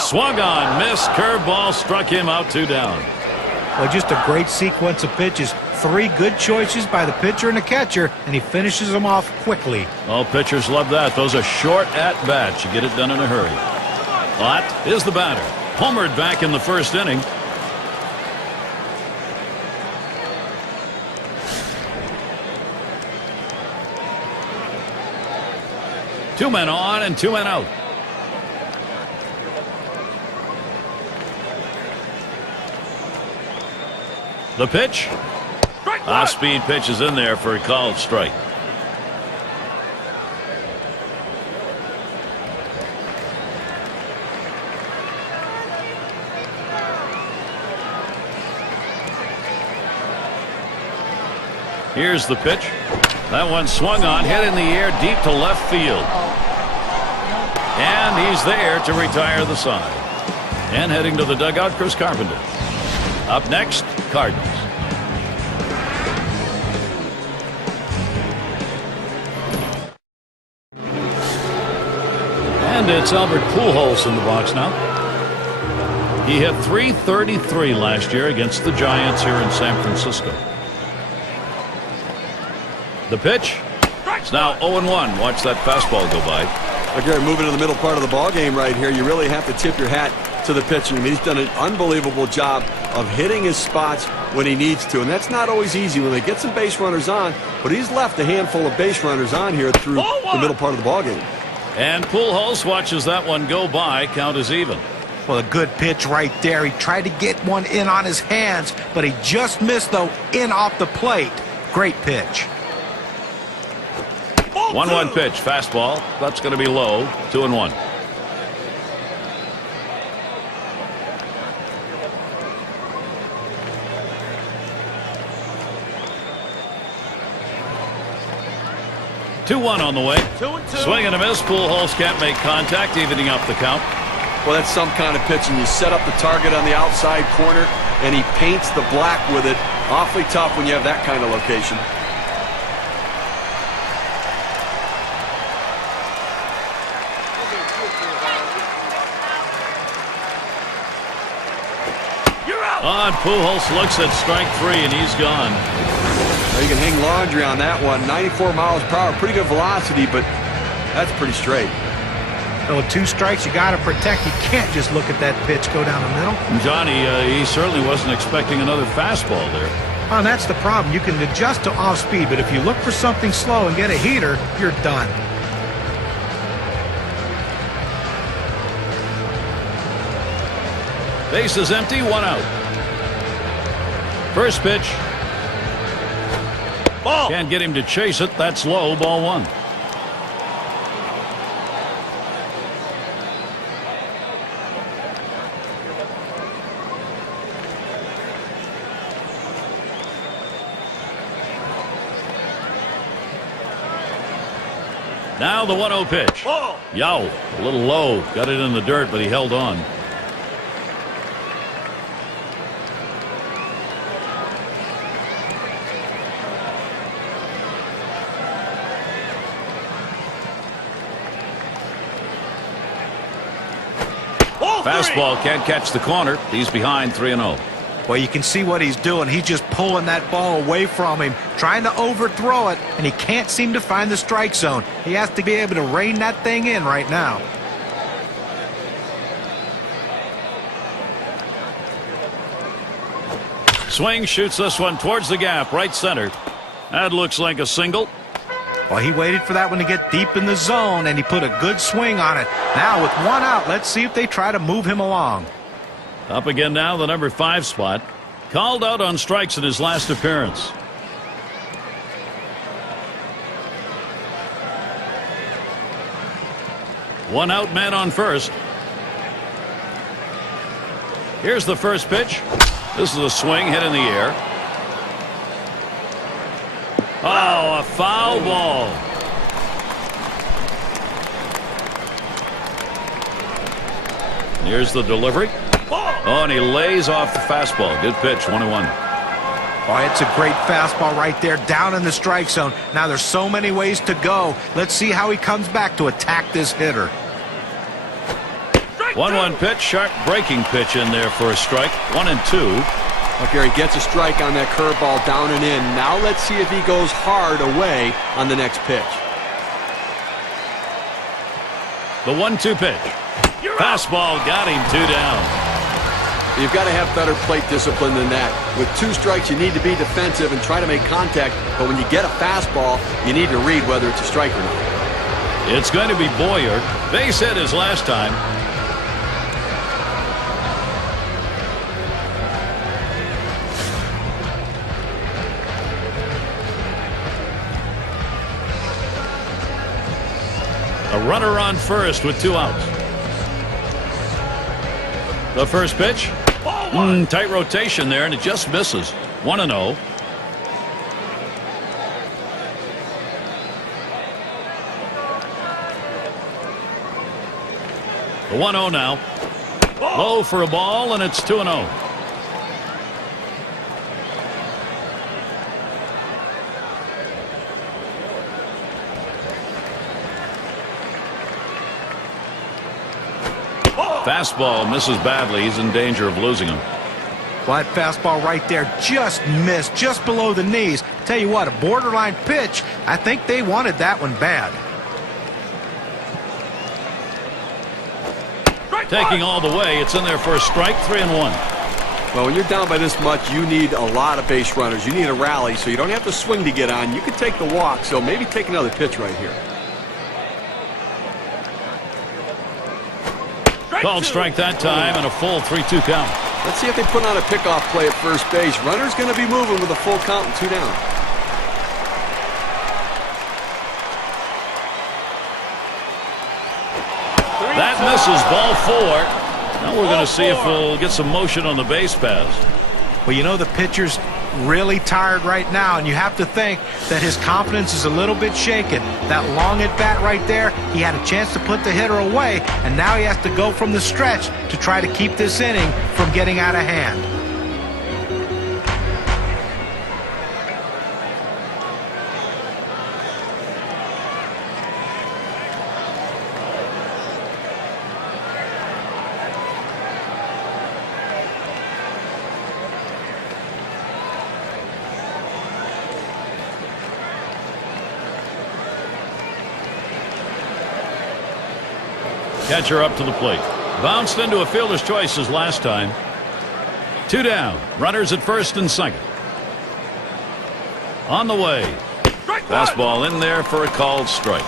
Swung on, missed, curveball, struck him out, 2 down. Well, just a great sequence of pitches. 3 good choices by the pitcher and the catcher, and he finishes them off quickly. All pitchers love that. Those are short at-bats. You get it done in a hurry. Ott is the batter. Homered back in the first inning. Two men on and 2 men out. The pitch. Off-speed pitch is in there for a called strike. Here's the pitch. That one swung on, hit in the air deep to left field. And he's there to retire the side. And heading to the dugout, Chris Carpenter. Up next, Cardinals. And it's Albert Pujols in the box now. He hit .333 last year against the Giants here in San Francisco. The pitch. It's now 0-1. Watch that fastball go by. Again, moving to the middle part of the ball game right here, you really have to tip your hat to the pitcher. I mean, he's done an unbelievable job of hitting his spots when he needs to, and that's not always easy when they get some base runners on, but he's left a handful of base runners on here through the middle part of the ball game. And Pujols watches that one go by. Count is even. Well, a good pitch right there. He tried to get one in on his hands, but he just missed, though, in off the plate. Great pitch. 1-1 pitch, fastball. That's going to be low. 2-1. On the way. 2-2. Swing and a miss. Pujols can't make contact, evening up the count. Well, that's some kind of pitching. You set up the target on the outside corner, and he paints the black with it. Awfully tough when you have that kind of location. On, Pujols looks at strike 3, and he's gone. You can hang laundry on that one. 94 miles per hour, pretty good velocity, but that's pretty straight. So with 2 strikes, you got to protect. You can't just look at that pitch go down the middle. Johnny, he certainly wasn't expecting another fastball there. Oh, that's the problem. You can adjust to off speed, but if you look for something slow and get a heater, you're done. Base is empty, 1 out. First pitch. Ball. Can't get him to chase it. That's low. Ball 1. Now the 1-0 pitch. Ball. Yow, a little low. Got it in the dirt, but he held on. Fastball can't catch the corner. He's behind 3-0. Well, you can see what he's doing. He's just pulling that ball away from him, trying to overthrow it, and he can't seem to find the strike zone. He has to be able to rein that thing in right now. Swing, shoots this one towards the gap, right center. That looks like a single. Well, he waited for that one to get deep in the zone, and he put a good swing on it. Now, with one out, let's see if they try to move him along. Up again now, the number 5 spot. Called out on strikes in his last appearance. One out, man on first. Here's the first pitch. This is a swing hit in the air. Oh, a foul ball. Here's the delivery. Oh, and he lays off the fastball. Good pitch, 1-1. Oh, it's a great fastball right there, down in the strike zone. Now there's so many ways to go. Let's see how he comes back to attack this hitter. 1-1 pitch, sharp breaking pitch in there for a strike. 1-2. Okay, he gets a strike on that curveball down and in. Now let's see if he goes hard away on the next pitch. The 1-2 pitch. Fastball got him 2 down. You've got to have better plate discipline than that. With 2 strikes, you need to be defensive and try to make contact. But when you get a fastball, you need to read whether it's a strike or not. It's going to be Boyer. Base hit his last time. A runner on first with 2 outs. The first pitch. Tight rotation there, and it just misses. 1-0. The 1-0 now. Low for a ball, and it's 2-0. Fastball misses badly. He's in danger of losing him. Well, that fastball right there just missed, just below the knees. Tell you what, a borderline pitch. I think they wanted that one bad. Taking all the way, it's in there for a strike. 3-1. Well, when you're down by this much, you need a lot of base runners. You need a rally, so you don't have to swing to get on. You can take the walk, so maybe take another pitch right here. Called strike that time, and a full 3-2 count. Let's see if they put on a pickoff play at first base. Runner's going to be moving with a full count and 2 down. That misses, ball 4. Now we're going to see if we'll get some motion on the base pass. Well, you know, the pitcher's really tired right now, and you have to think that his confidence is a little bit shaken. That long at bat right there, he had a chance to put the hitter away, and now he has to go from the stretch to try to keep this inning from getting out of hand. Catcher up to the plate. Bounced into a fielder's choice as last time. 2 down. Runners at first and second. On the way. Fastball in there for a called strike.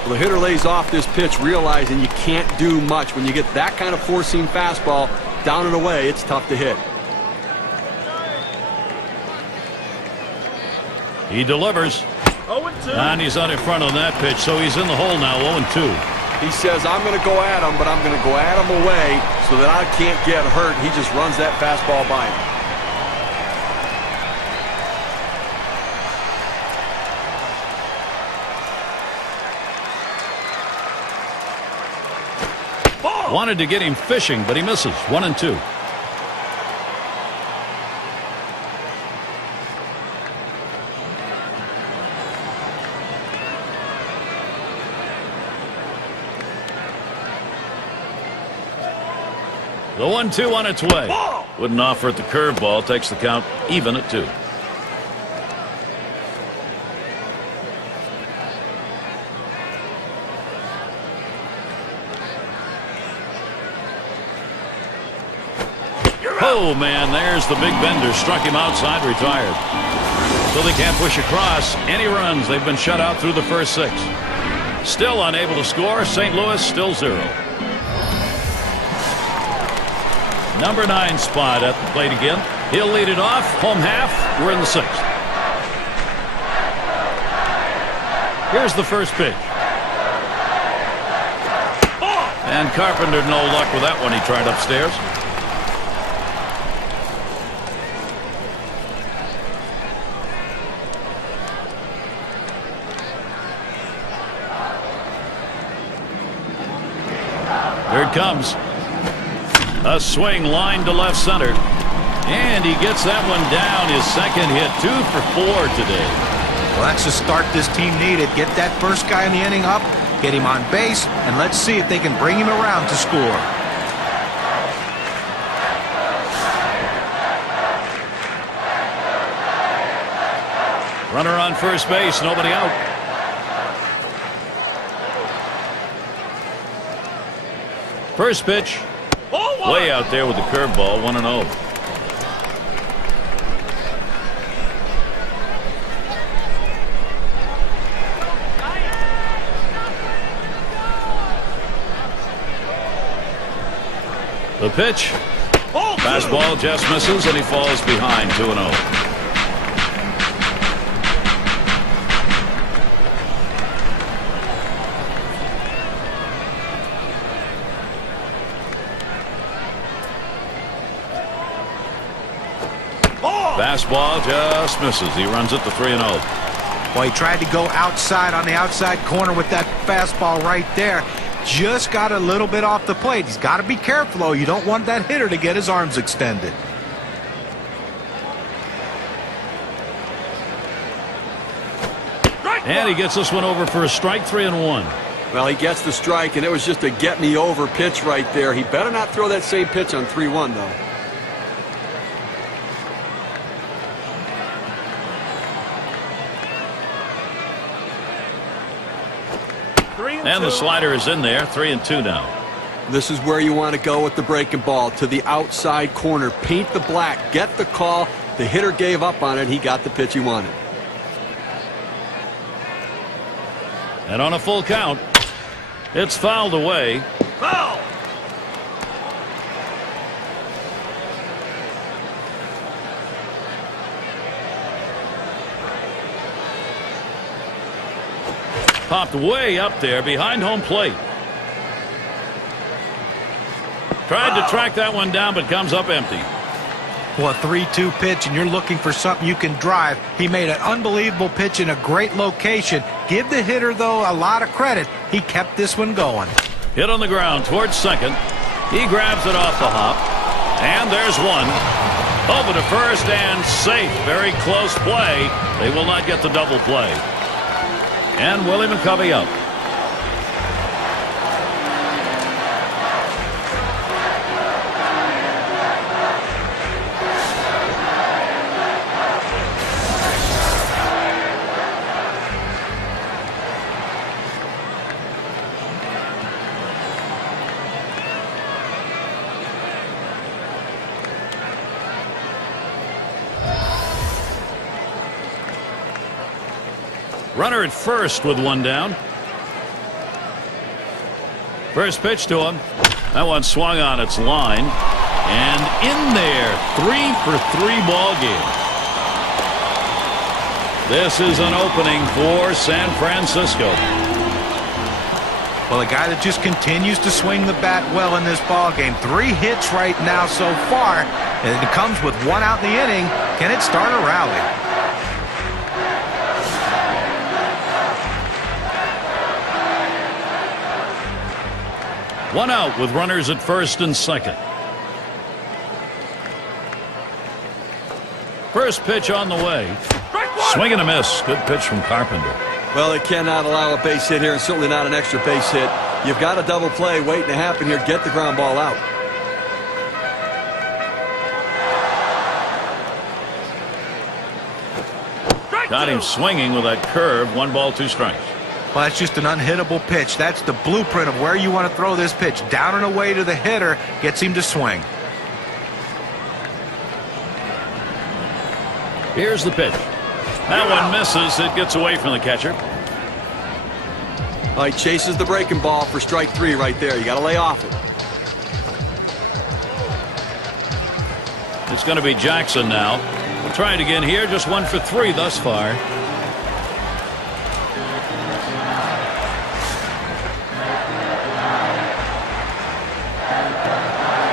Well, the hitter lays off this pitch, realizing you can't do much. When you get that kind of four-seam fastball down and away, it's tough to hit. He delivers. And he's on in front on that pitch, so he's in the hole now, 0-2. He says, I'm going to go at him, but I'm going to go at him away so that I can't get hurt. He just runs that fastball by him. Wanted to get him fishing, but he misses. 1-2. The 1-2 on its way. Wouldn't offer it the curveball. Takes the count even at 2. Oh, man, there's the big bender. Struck him outside, retired. So they can't push across any runs. They've been shut out through the first 6. Still unable to score. St. Louis still 0. Number 9 spot at the plate again. He'll lead it off. Home half. We're in the 6th. Here's the first pitch. And Carpenter, no luck with that one. He tried upstairs. Here it comes. A swing line to left center. And he gets that one down. His second hit. 2 for 4 today. Well, that's the start this team needed. Get that first guy in the inning up, get him on base, and let's see if they can bring him around to score. Runner on first base. Nobody out. First pitch, way out there with the curveball, 1-0. The pitch, fastball just misses, and he falls behind, 2-0. Fastball just misses. He runs it to 3-0. Well, he tried to go outside on the outside corner with that fastball right there. Just got a little bit off the plate. He's got to be careful, though. You don't want that hitter to get his arms extended. And he gets this one over for a strike, 3-1. Well, he gets the strike, and it was just a get-me-over pitch right there. He better not throw that same pitch on 3-1, though. And the slider is in there. 3-2 now. This is where you want to go with the breaking ball, to the outside corner. Paint the black. Get the call. The hitter gave up on it. He got the pitch he wanted. And on a full count, it's fouled away. Foul! Popped way up there behind home plate. Tried to track that one down, but comes up empty. Well, a 3-2 pitch, and you're looking for something you can drive. He made an unbelievable pitch in a great location. Give the hitter, though, a lot of credit. He kept this one going. Hit on the ground towards second. He grabs it off the hop. And there's one. Over to first and safe. Very close play. They will not get the double play. And Willie McCovey up. Runner at first with one down. First pitch to him. That one swung on its line. And in there. 3 for 3 ball game. This is an opening for San Francisco. Well, a guy that just continues to swing the bat well in this ball game. 3 hits right now so far. And it comes with 1 out in the inning. Can it start a rally? One out with runners at first and second. First pitch on the way. Swing and a miss. Good pitch from Carpenter. Well, they cannot allow a base hit here, and certainly not an extra base hit. You've got a double play waiting to happen here. Get the ground ball out. Got him swinging with that curve. 1 ball, 2 strikes. Well, that's just an unhittable pitch. That's the blueprint of where you want to throw this pitch. Down and away to the hitter, gets him to swing. Here's the pitch. That one misses. It gets away from the catcher. He chases the breaking ball for strike 3 right there. You got to lay off it. It's going to be Jackson now. We'll try it again here. Just 1 for 3 thus far.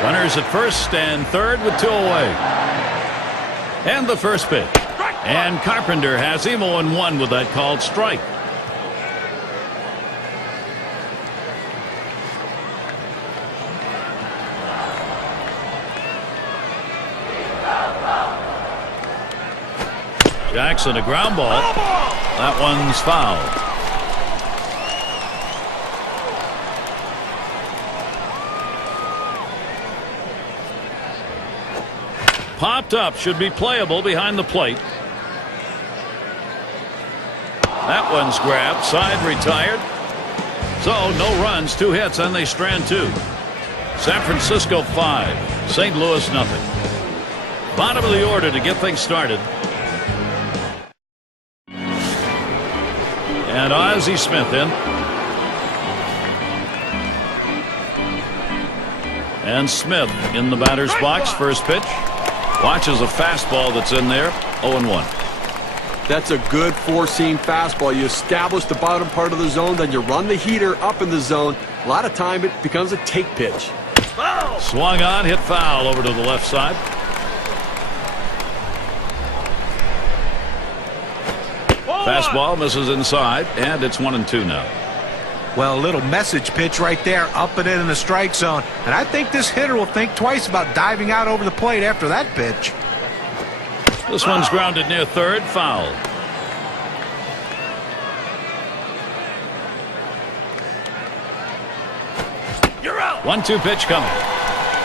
Runners at first and third with 2 away. And the first pitch. And Carpenter has him 0-1 with that called strike. Jackson, a ground ball. That one's fouled. Popped up, should be playable behind the plate. That one's grabbed, side retired. So no runs, 2 hits, and they strand 2. San Francisco 5, St. Louis nothing. Bottom of the order to get things started. And Ozzie Smith in. And Smith in the batter's box. First pitch. Watches a fastball that's in there. 0-1. That's a good 4-seam fastball. You establish the bottom part of the zone, then you run the heater up in the zone. A lot of time it becomes a take pitch. Swung on, hit foul over to the left side. Fastball misses inside, and it's 1-2 now. Well, a little message pitch right there, up and in the strike zone. And I think this hitter will think twice about diving out over the plate after that pitch. This one's grounded near third, foul. You're out. 1-2 pitch coming.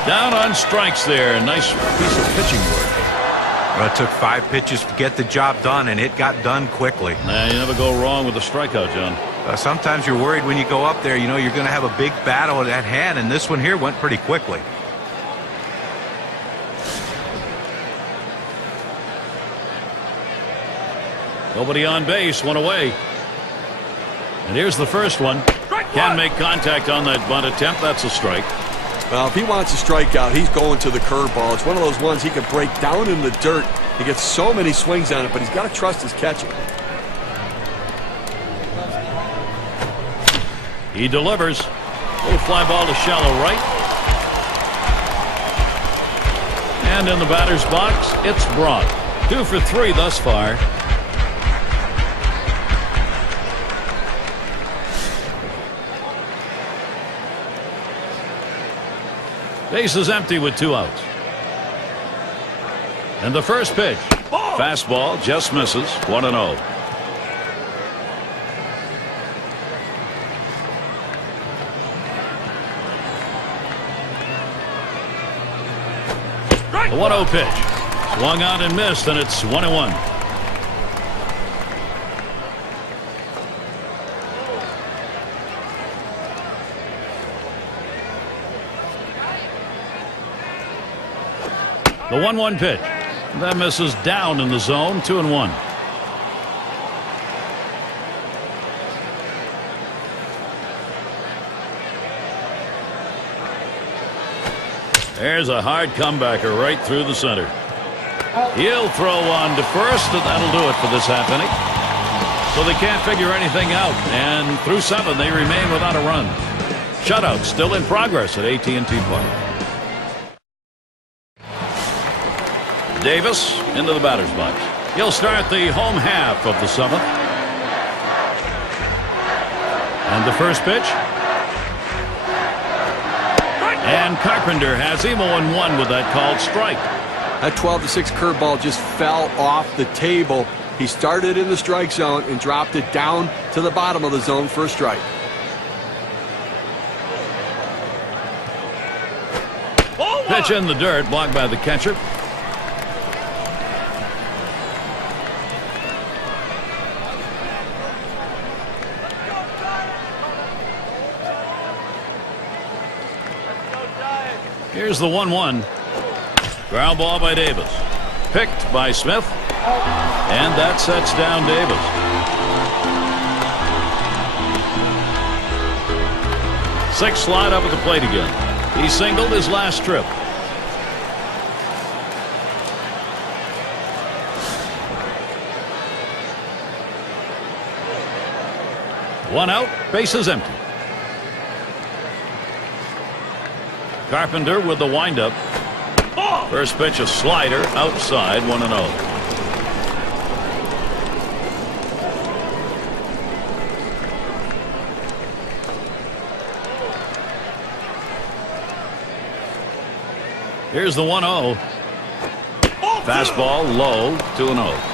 Down on strikes there. Nice piece of pitching work. Well, it took 5 pitches to get the job done, and it got done quickly. Nah, you never go wrong with a strikeout, John. Sometimes you're worried when you go up there, you know, you're going to have a big battle at hand, and this one here went pretty quickly. Nobody on base, 1 away. And here's the first one. Can make contact on that bunt attempt. That's a strike. Well, if he wants a strikeout, he's going to the curveball. It's one of those ones he can break down in the dirt. He gets so many swings on it, but he's got to trust his catcher. He delivers. Little fly ball to shallow right. And in the batter's box, it's Braun. 2 for 3 thus far. Base is empty with 2 outs. And the first pitch. Fastball just misses. 1-0. The 1-0 pitch. Swung out and missed, and it's 1-1. The 1-1 pitch. That misses down in the zone. 2-1. There's a hard comebacker right through the center. He'll throw on to first, and that'll do it for this half inning. So they can't figure anything out, and through 7 they remain without a run. Shutout still in progress at AT&T Park. Davis into the batter's box. He'll start the home half of the 7th. And the first pitch. And Carpenter has him 0-1 with that called strike. That 12-6 curveball just fell off the table. He started in the strike zone and dropped it down to the bottom of the zone for a strike. Pitch in the dirt, blocked by the catcher. Here's the 1-1. Ground ball by Davis. Picked by Smith. And that sets down Davis. Sixth slide up at the plate again. He singled his last trip. One out, bases empty. Carpenter with the windup. First pitch, a slider outside, 1-0. Here's the 1-0. Fastball low, 2-0.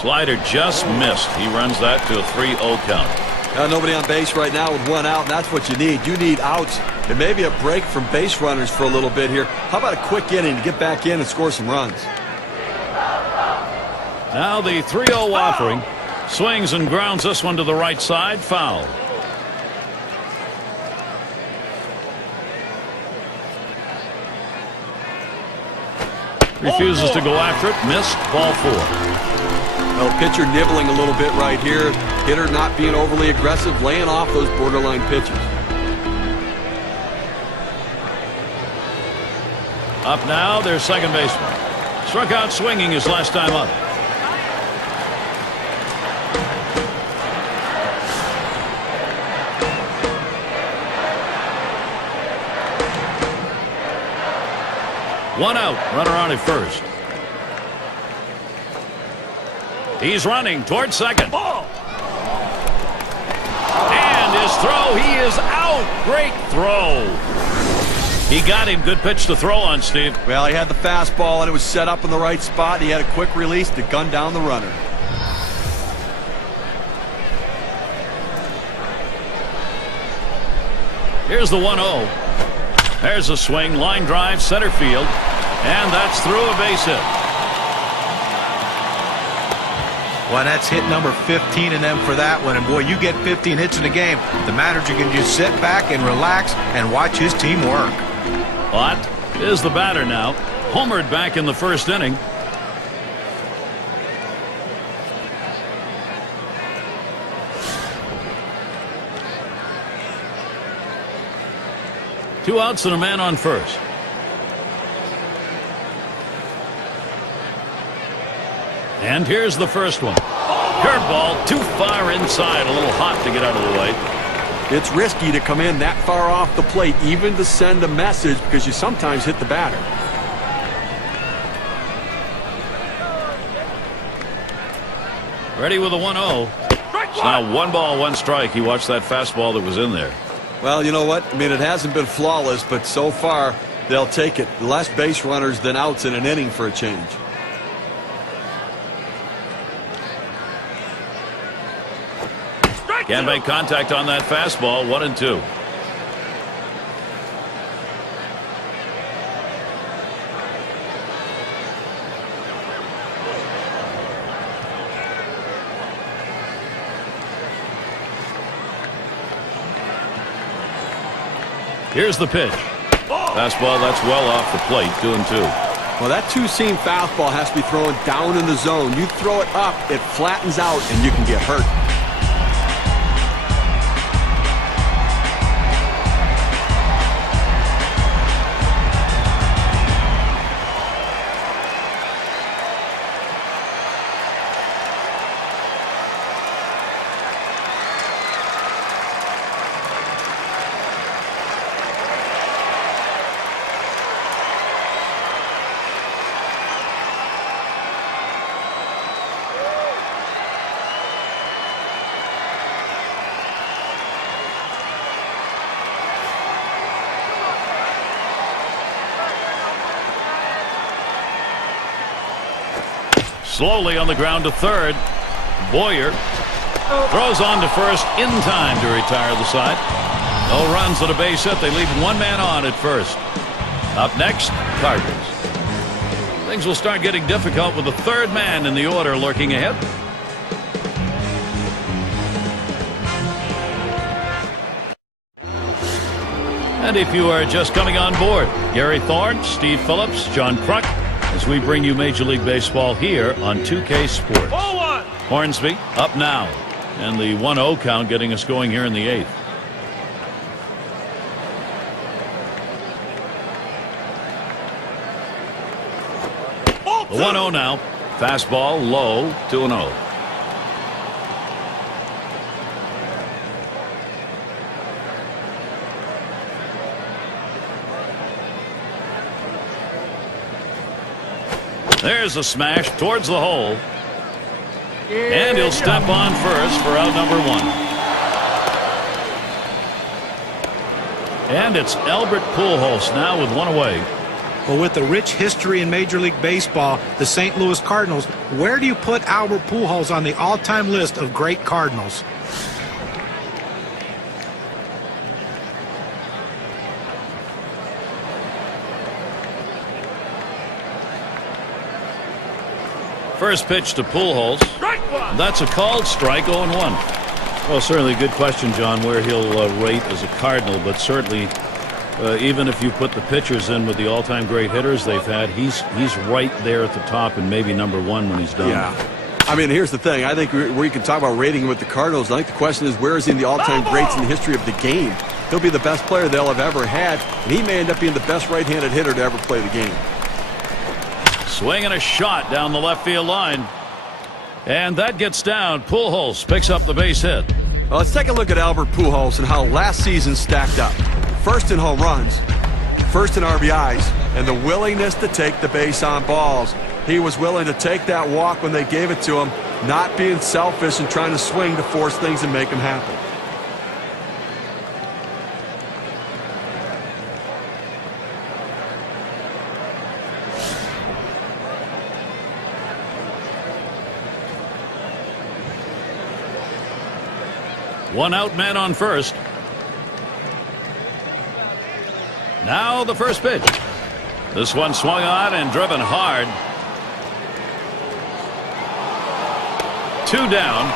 Slider just missed. He runs that to a 3-0 count. Nobody on base right now with one out, and that's what you need. You need outs and maybe a break from base runners for a little bit here. How about a quick inning to get back in and score some runs? Now the 3-0 offering. Swings and grounds this one to the right side. Foul. Refuses to go after it. Missed. Ball 4. Well, pitcher nibbling a little bit right here. Hitter not being overly aggressive, laying off those borderline pitches. Up now, their second baseman. Struck out swinging his last time up. One out, runner on at first. He's running towards second. Ball. And his throw, he is out. Great throw. He got him. Good pitch to throw on, Steve. Well, he had the fastball, and it was set up in the right spot. He had a quick release to gun down the runner. Here's the 1-0. There's a swing, line drive, center field, and that's through a base hit. Well, that's hit number 15 in them for that one. And boy, you get 15 hits in a game, the manager can just sit back and relax and watch his team work. Ott is the batter now. Homered back in the first inning. Two outs and a man on first. And here's the first one. Curveball too far inside, a little hot to get out of the way. It's risky to come in that far off the plate, even to send a message, because you sometimes hit the batter. Ready with a 1-0. It's now 1 ball, 1 strike. He watched that fastball that was in there. Well, you know what? I mean, it hasn't been flawless, but so far they'll take it. Less base runners than outs in an inning for a change. Can't make contact on that fastball. 1-2. Here's the pitch. Fastball that's well off the plate. 2-2. Well, that two-seam fastball has to be thrown down in the zone. You throw it up, it flattens out, and you can get hurt. Slowly on the ground to third. Boyer throws on to first in time to retire the side. No runs at a base hit. They leave 1 man on at first. Up next, Cardinals. Things will start getting difficult with the third man in the order lurking ahead. And if you are just coming on board, Gary Thorne, Steve Phillips, John Kruk, as we bring you Major League Baseball here on 2K Sports. Hornsby up now, and the 1-0 count getting us going here in the 8th. The 1-0 now. Fastball low, 2-0. There's a smash towards the hole. And he'll step on first for out number 1. And it's Albert Pujols now with 1 away. Well, with the rich history in Major League Baseball, the St. Louis Cardinals, where do you put Albert Pujols on the all-time list of great Cardinals? First pitch to Pujols. That's a called strike, 0-1. Well, certainly a good question, John, where he'll rate as a Cardinal, but certainly even if you put the pitchers in with the all-time great hitters they've had, he's right there at the top and maybe number 1 when he's done. Yeah. I mean, here's the thing. I think where you can talk about rating with the Cardinals, I think the question is where is he in the all-time greats in the history of the game? He'll be the best player they'll have ever had, and he may end up being the best right-handed hitter to ever play the game. Swing and a shot down the left field line. And that gets down. Pujols picks up the base hit. Well, let's take a look at Albert Pujols and how last season stacked up. First in home runs, first in RBIs, and the willingness to take the base on balls. He was willing to take that walk when they gave it to him, not being selfish and trying to swing to force things and make them happen. One out, man on first. Now the first pitch. This one swung on and driven hard. 2 down,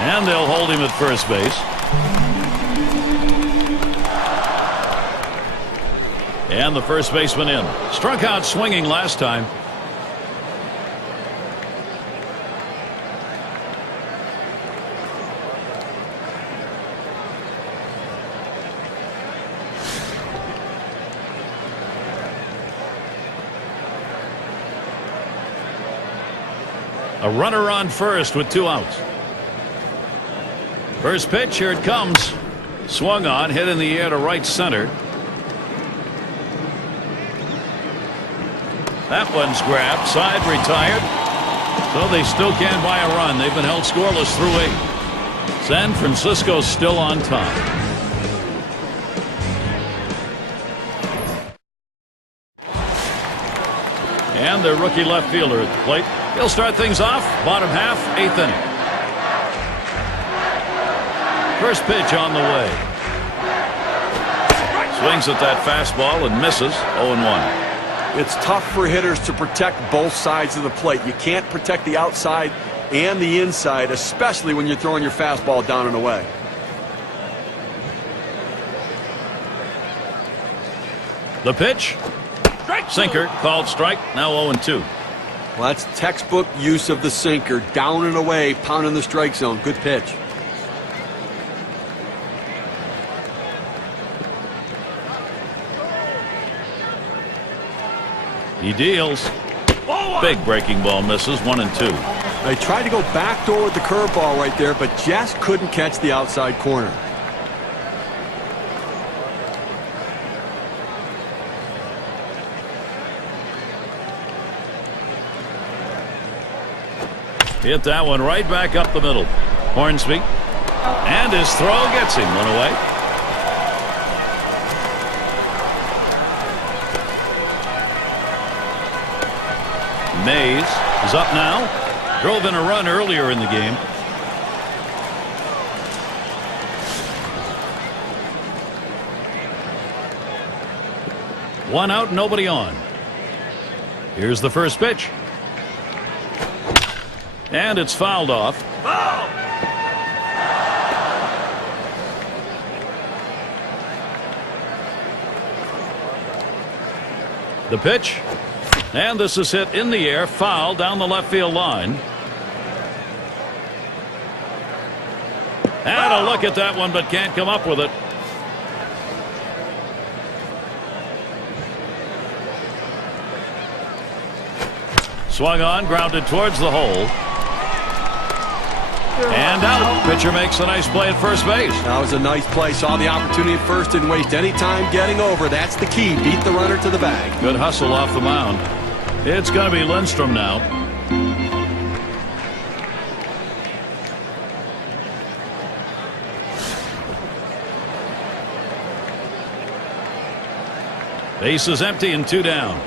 and they'll hold him at first base. And the first baseman in. Struck out swinging last time. A runner on first with 2 outs. First pitch, here it comes. Swung on, hit in the air to right center. That one's grabbed, side retired. So they still can't buy a run. They've been held scoreless through 8. San Francisco's still on top. And their rookie left fielder at the plate. He'll start things off, bottom half, 8th inning. First pitch on the way. Swings at that fastball and misses, 0-1. It's tough for hitters to protect both sides of the plate. You can't protect the outside and the inside, especially when you're throwing your fastball down and away. The pitch. Sinker, called strike, now 0-2. Well, that's textbook use of the sinker. Down and away, pounding the strike zone. Good pitch. He deals. Big breaking ball misses, 1-2. They tried to go backdoor with the curveball right there, but just couldn't catch the outside corner. Hit that one right back up the middle. Hornsby. And his throw gets him 1 away. Mays is up now. Drove in a run earlier in the game. One out, nobody on. Here's the first pitch. And it's fouled off. The pitch. And this is hit in the air, foul down the left field line. And a look at that one, but can't come up with it. Swung on, grounded towards the hole. And out. Pitcher makes a nice play at first base. That was a nice play. Saw the opportunity at first, didn't waste any time getting over. That's the key. Beat the runner to the bag. Good hustle off the mound. It's going to be Lindstrom now. Base is empty and 2 down.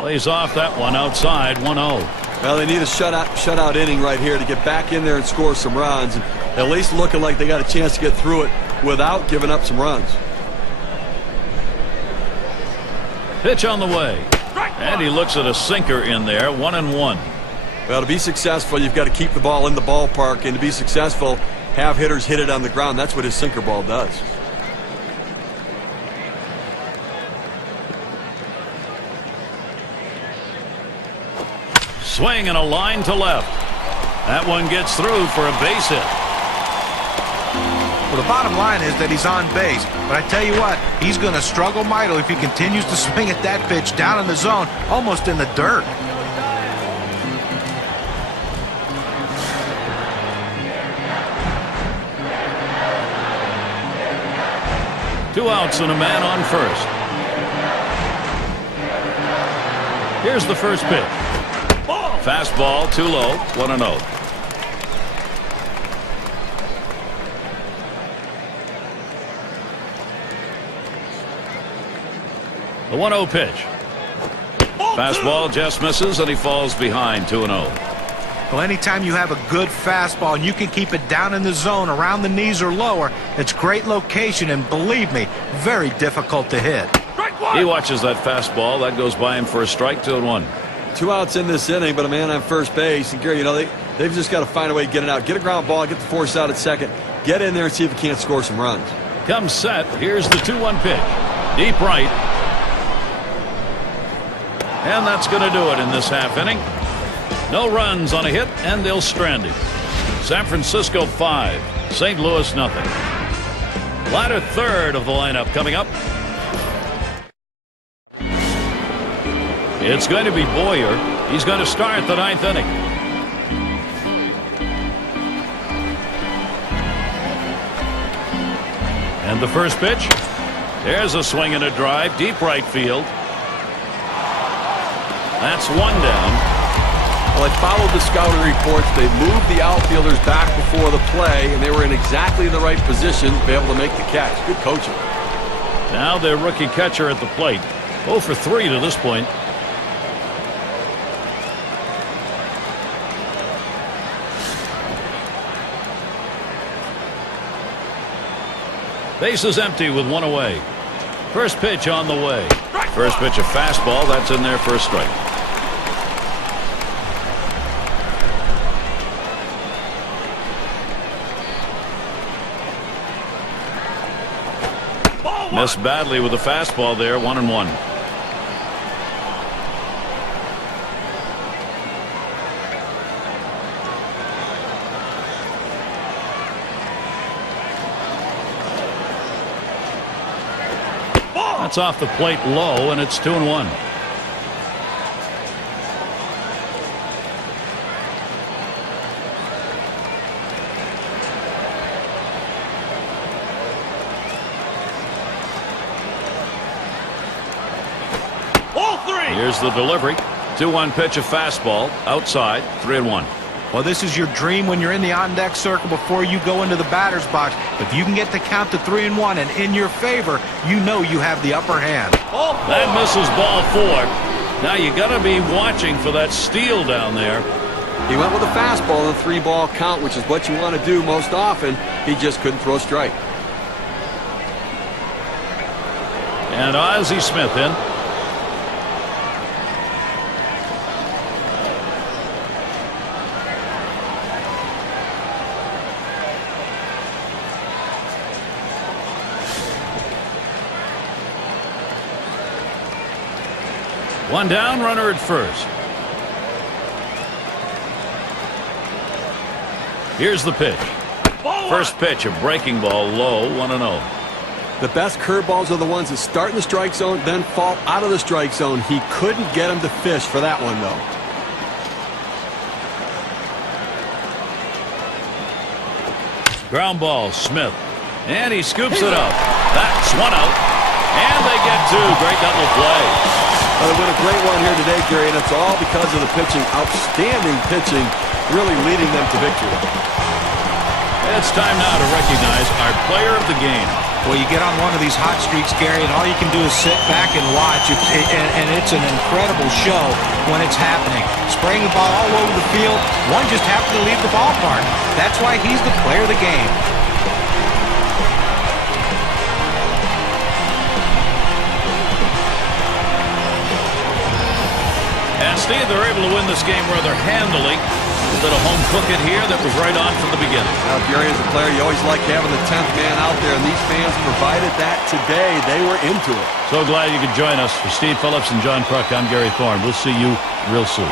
Plays off that one outside, 1-0. Well, they need a shutout inning right here to get back in there and score some runs. And at least looking like they got a chance to get through it without giving up some runs. Pitch on the way. And he looks at a sinker in there, 1-1. Well, to be successful, you've got to keep the ball in the ballpark. And to be successful, have hitters hit it on the ground. That's what his sinker ball does. Swing and a line to left. That one gets through for a base hit. Well, the bottom line is that he's on base. But I tell you what, he's going to struggle mightily if he continues to swing at that pitch down in the zone, almost in the dirt. Two outs and a man on first. Here's the first pitch. Fastball too low, 1-0. The 1-0 pitch. Fastball just misses and he falls behind, 2-0. Well, anytime you have a good fastball and you can keep it down in the zone around the knees or lower, it's great location and, believe me, very difficult to hit. He watches that fastball. That goes by him for a strike, 2-1. 2 outs in this inning, but a man on first base. And Gary, you know, they've just got to find a way to get it out. Get a ground ball, get the force out at second. Get in there and see if he can't score some runs. Comes set. Here's the 2-1 pitch. Deep right. And that's going to do it in this half inning. No runs on a hit, and they'll strand him. San Francisco 5, St. Louis nothing. Latter third of the lineup coming up. It's going to be Boyer. He's going to start the 9th inning. And the first pitch. There's a swing and a drive, deep right field. That's 1 down. Well, I followed the scouting reports. They moved the outfielders back before the play, and they were in exactly the right position to be able to make the catch. Good coaching. Now their rookie catcher at the plate. 0 for 3 to this point. Base is empty with 1 away. First pitch on the way. First pitch a fastball. That's in there for a strike. Missed badly with the fastball there. 1-1. That's off the plate low, and it's 2-1. Here's the delivery. 2-1 pitch, a fastball outside, 3-1. Well, this is your dream when you're in the on-deck circle before you go into the batter's box. If you can get the count to 3-1 and in your favor, you know you have the upper hand. That misses ball 4. Now you got to be watching for that steal down there. He went with a fastball in a 3-ball count, which is what you want to do most often. He just couldn't throw a strike. And Ozzie Smith in. One down, runner at first. Here's the pitch. First pitch, a breaking ball, low, 1-0. The best curveballs are the ones that start in the strike zone, then fall out of the strike zone. He couldn't get him to fish for that one, though. Ground ball, Smith. And he scoops it up. That's one out. And they get two. Great double play. Well, they win a great one here today, Gary, and it's all because of the pitching. Outstanding pitching, really leading them to victory. It's time now to recognize our player of the game. Well, you get on one of these hot streaks, Gary, and all you can do is sit back and watch. And it's an incredible show when it's happening. Spraying the ball all over the field. One just happened to leave the ballpark. That's why he's the player of the game. And Steve, they're able to win this game rather handily. A bit of home cooking here that was right on from the beginning. Now, Gary, as a player, you always like having the 10th man out there, and these fans provided that today. They were into it. So glad you could join us. For Steve Phillips and John Kruk, I'm Gary Thorne. We'll see you real soon.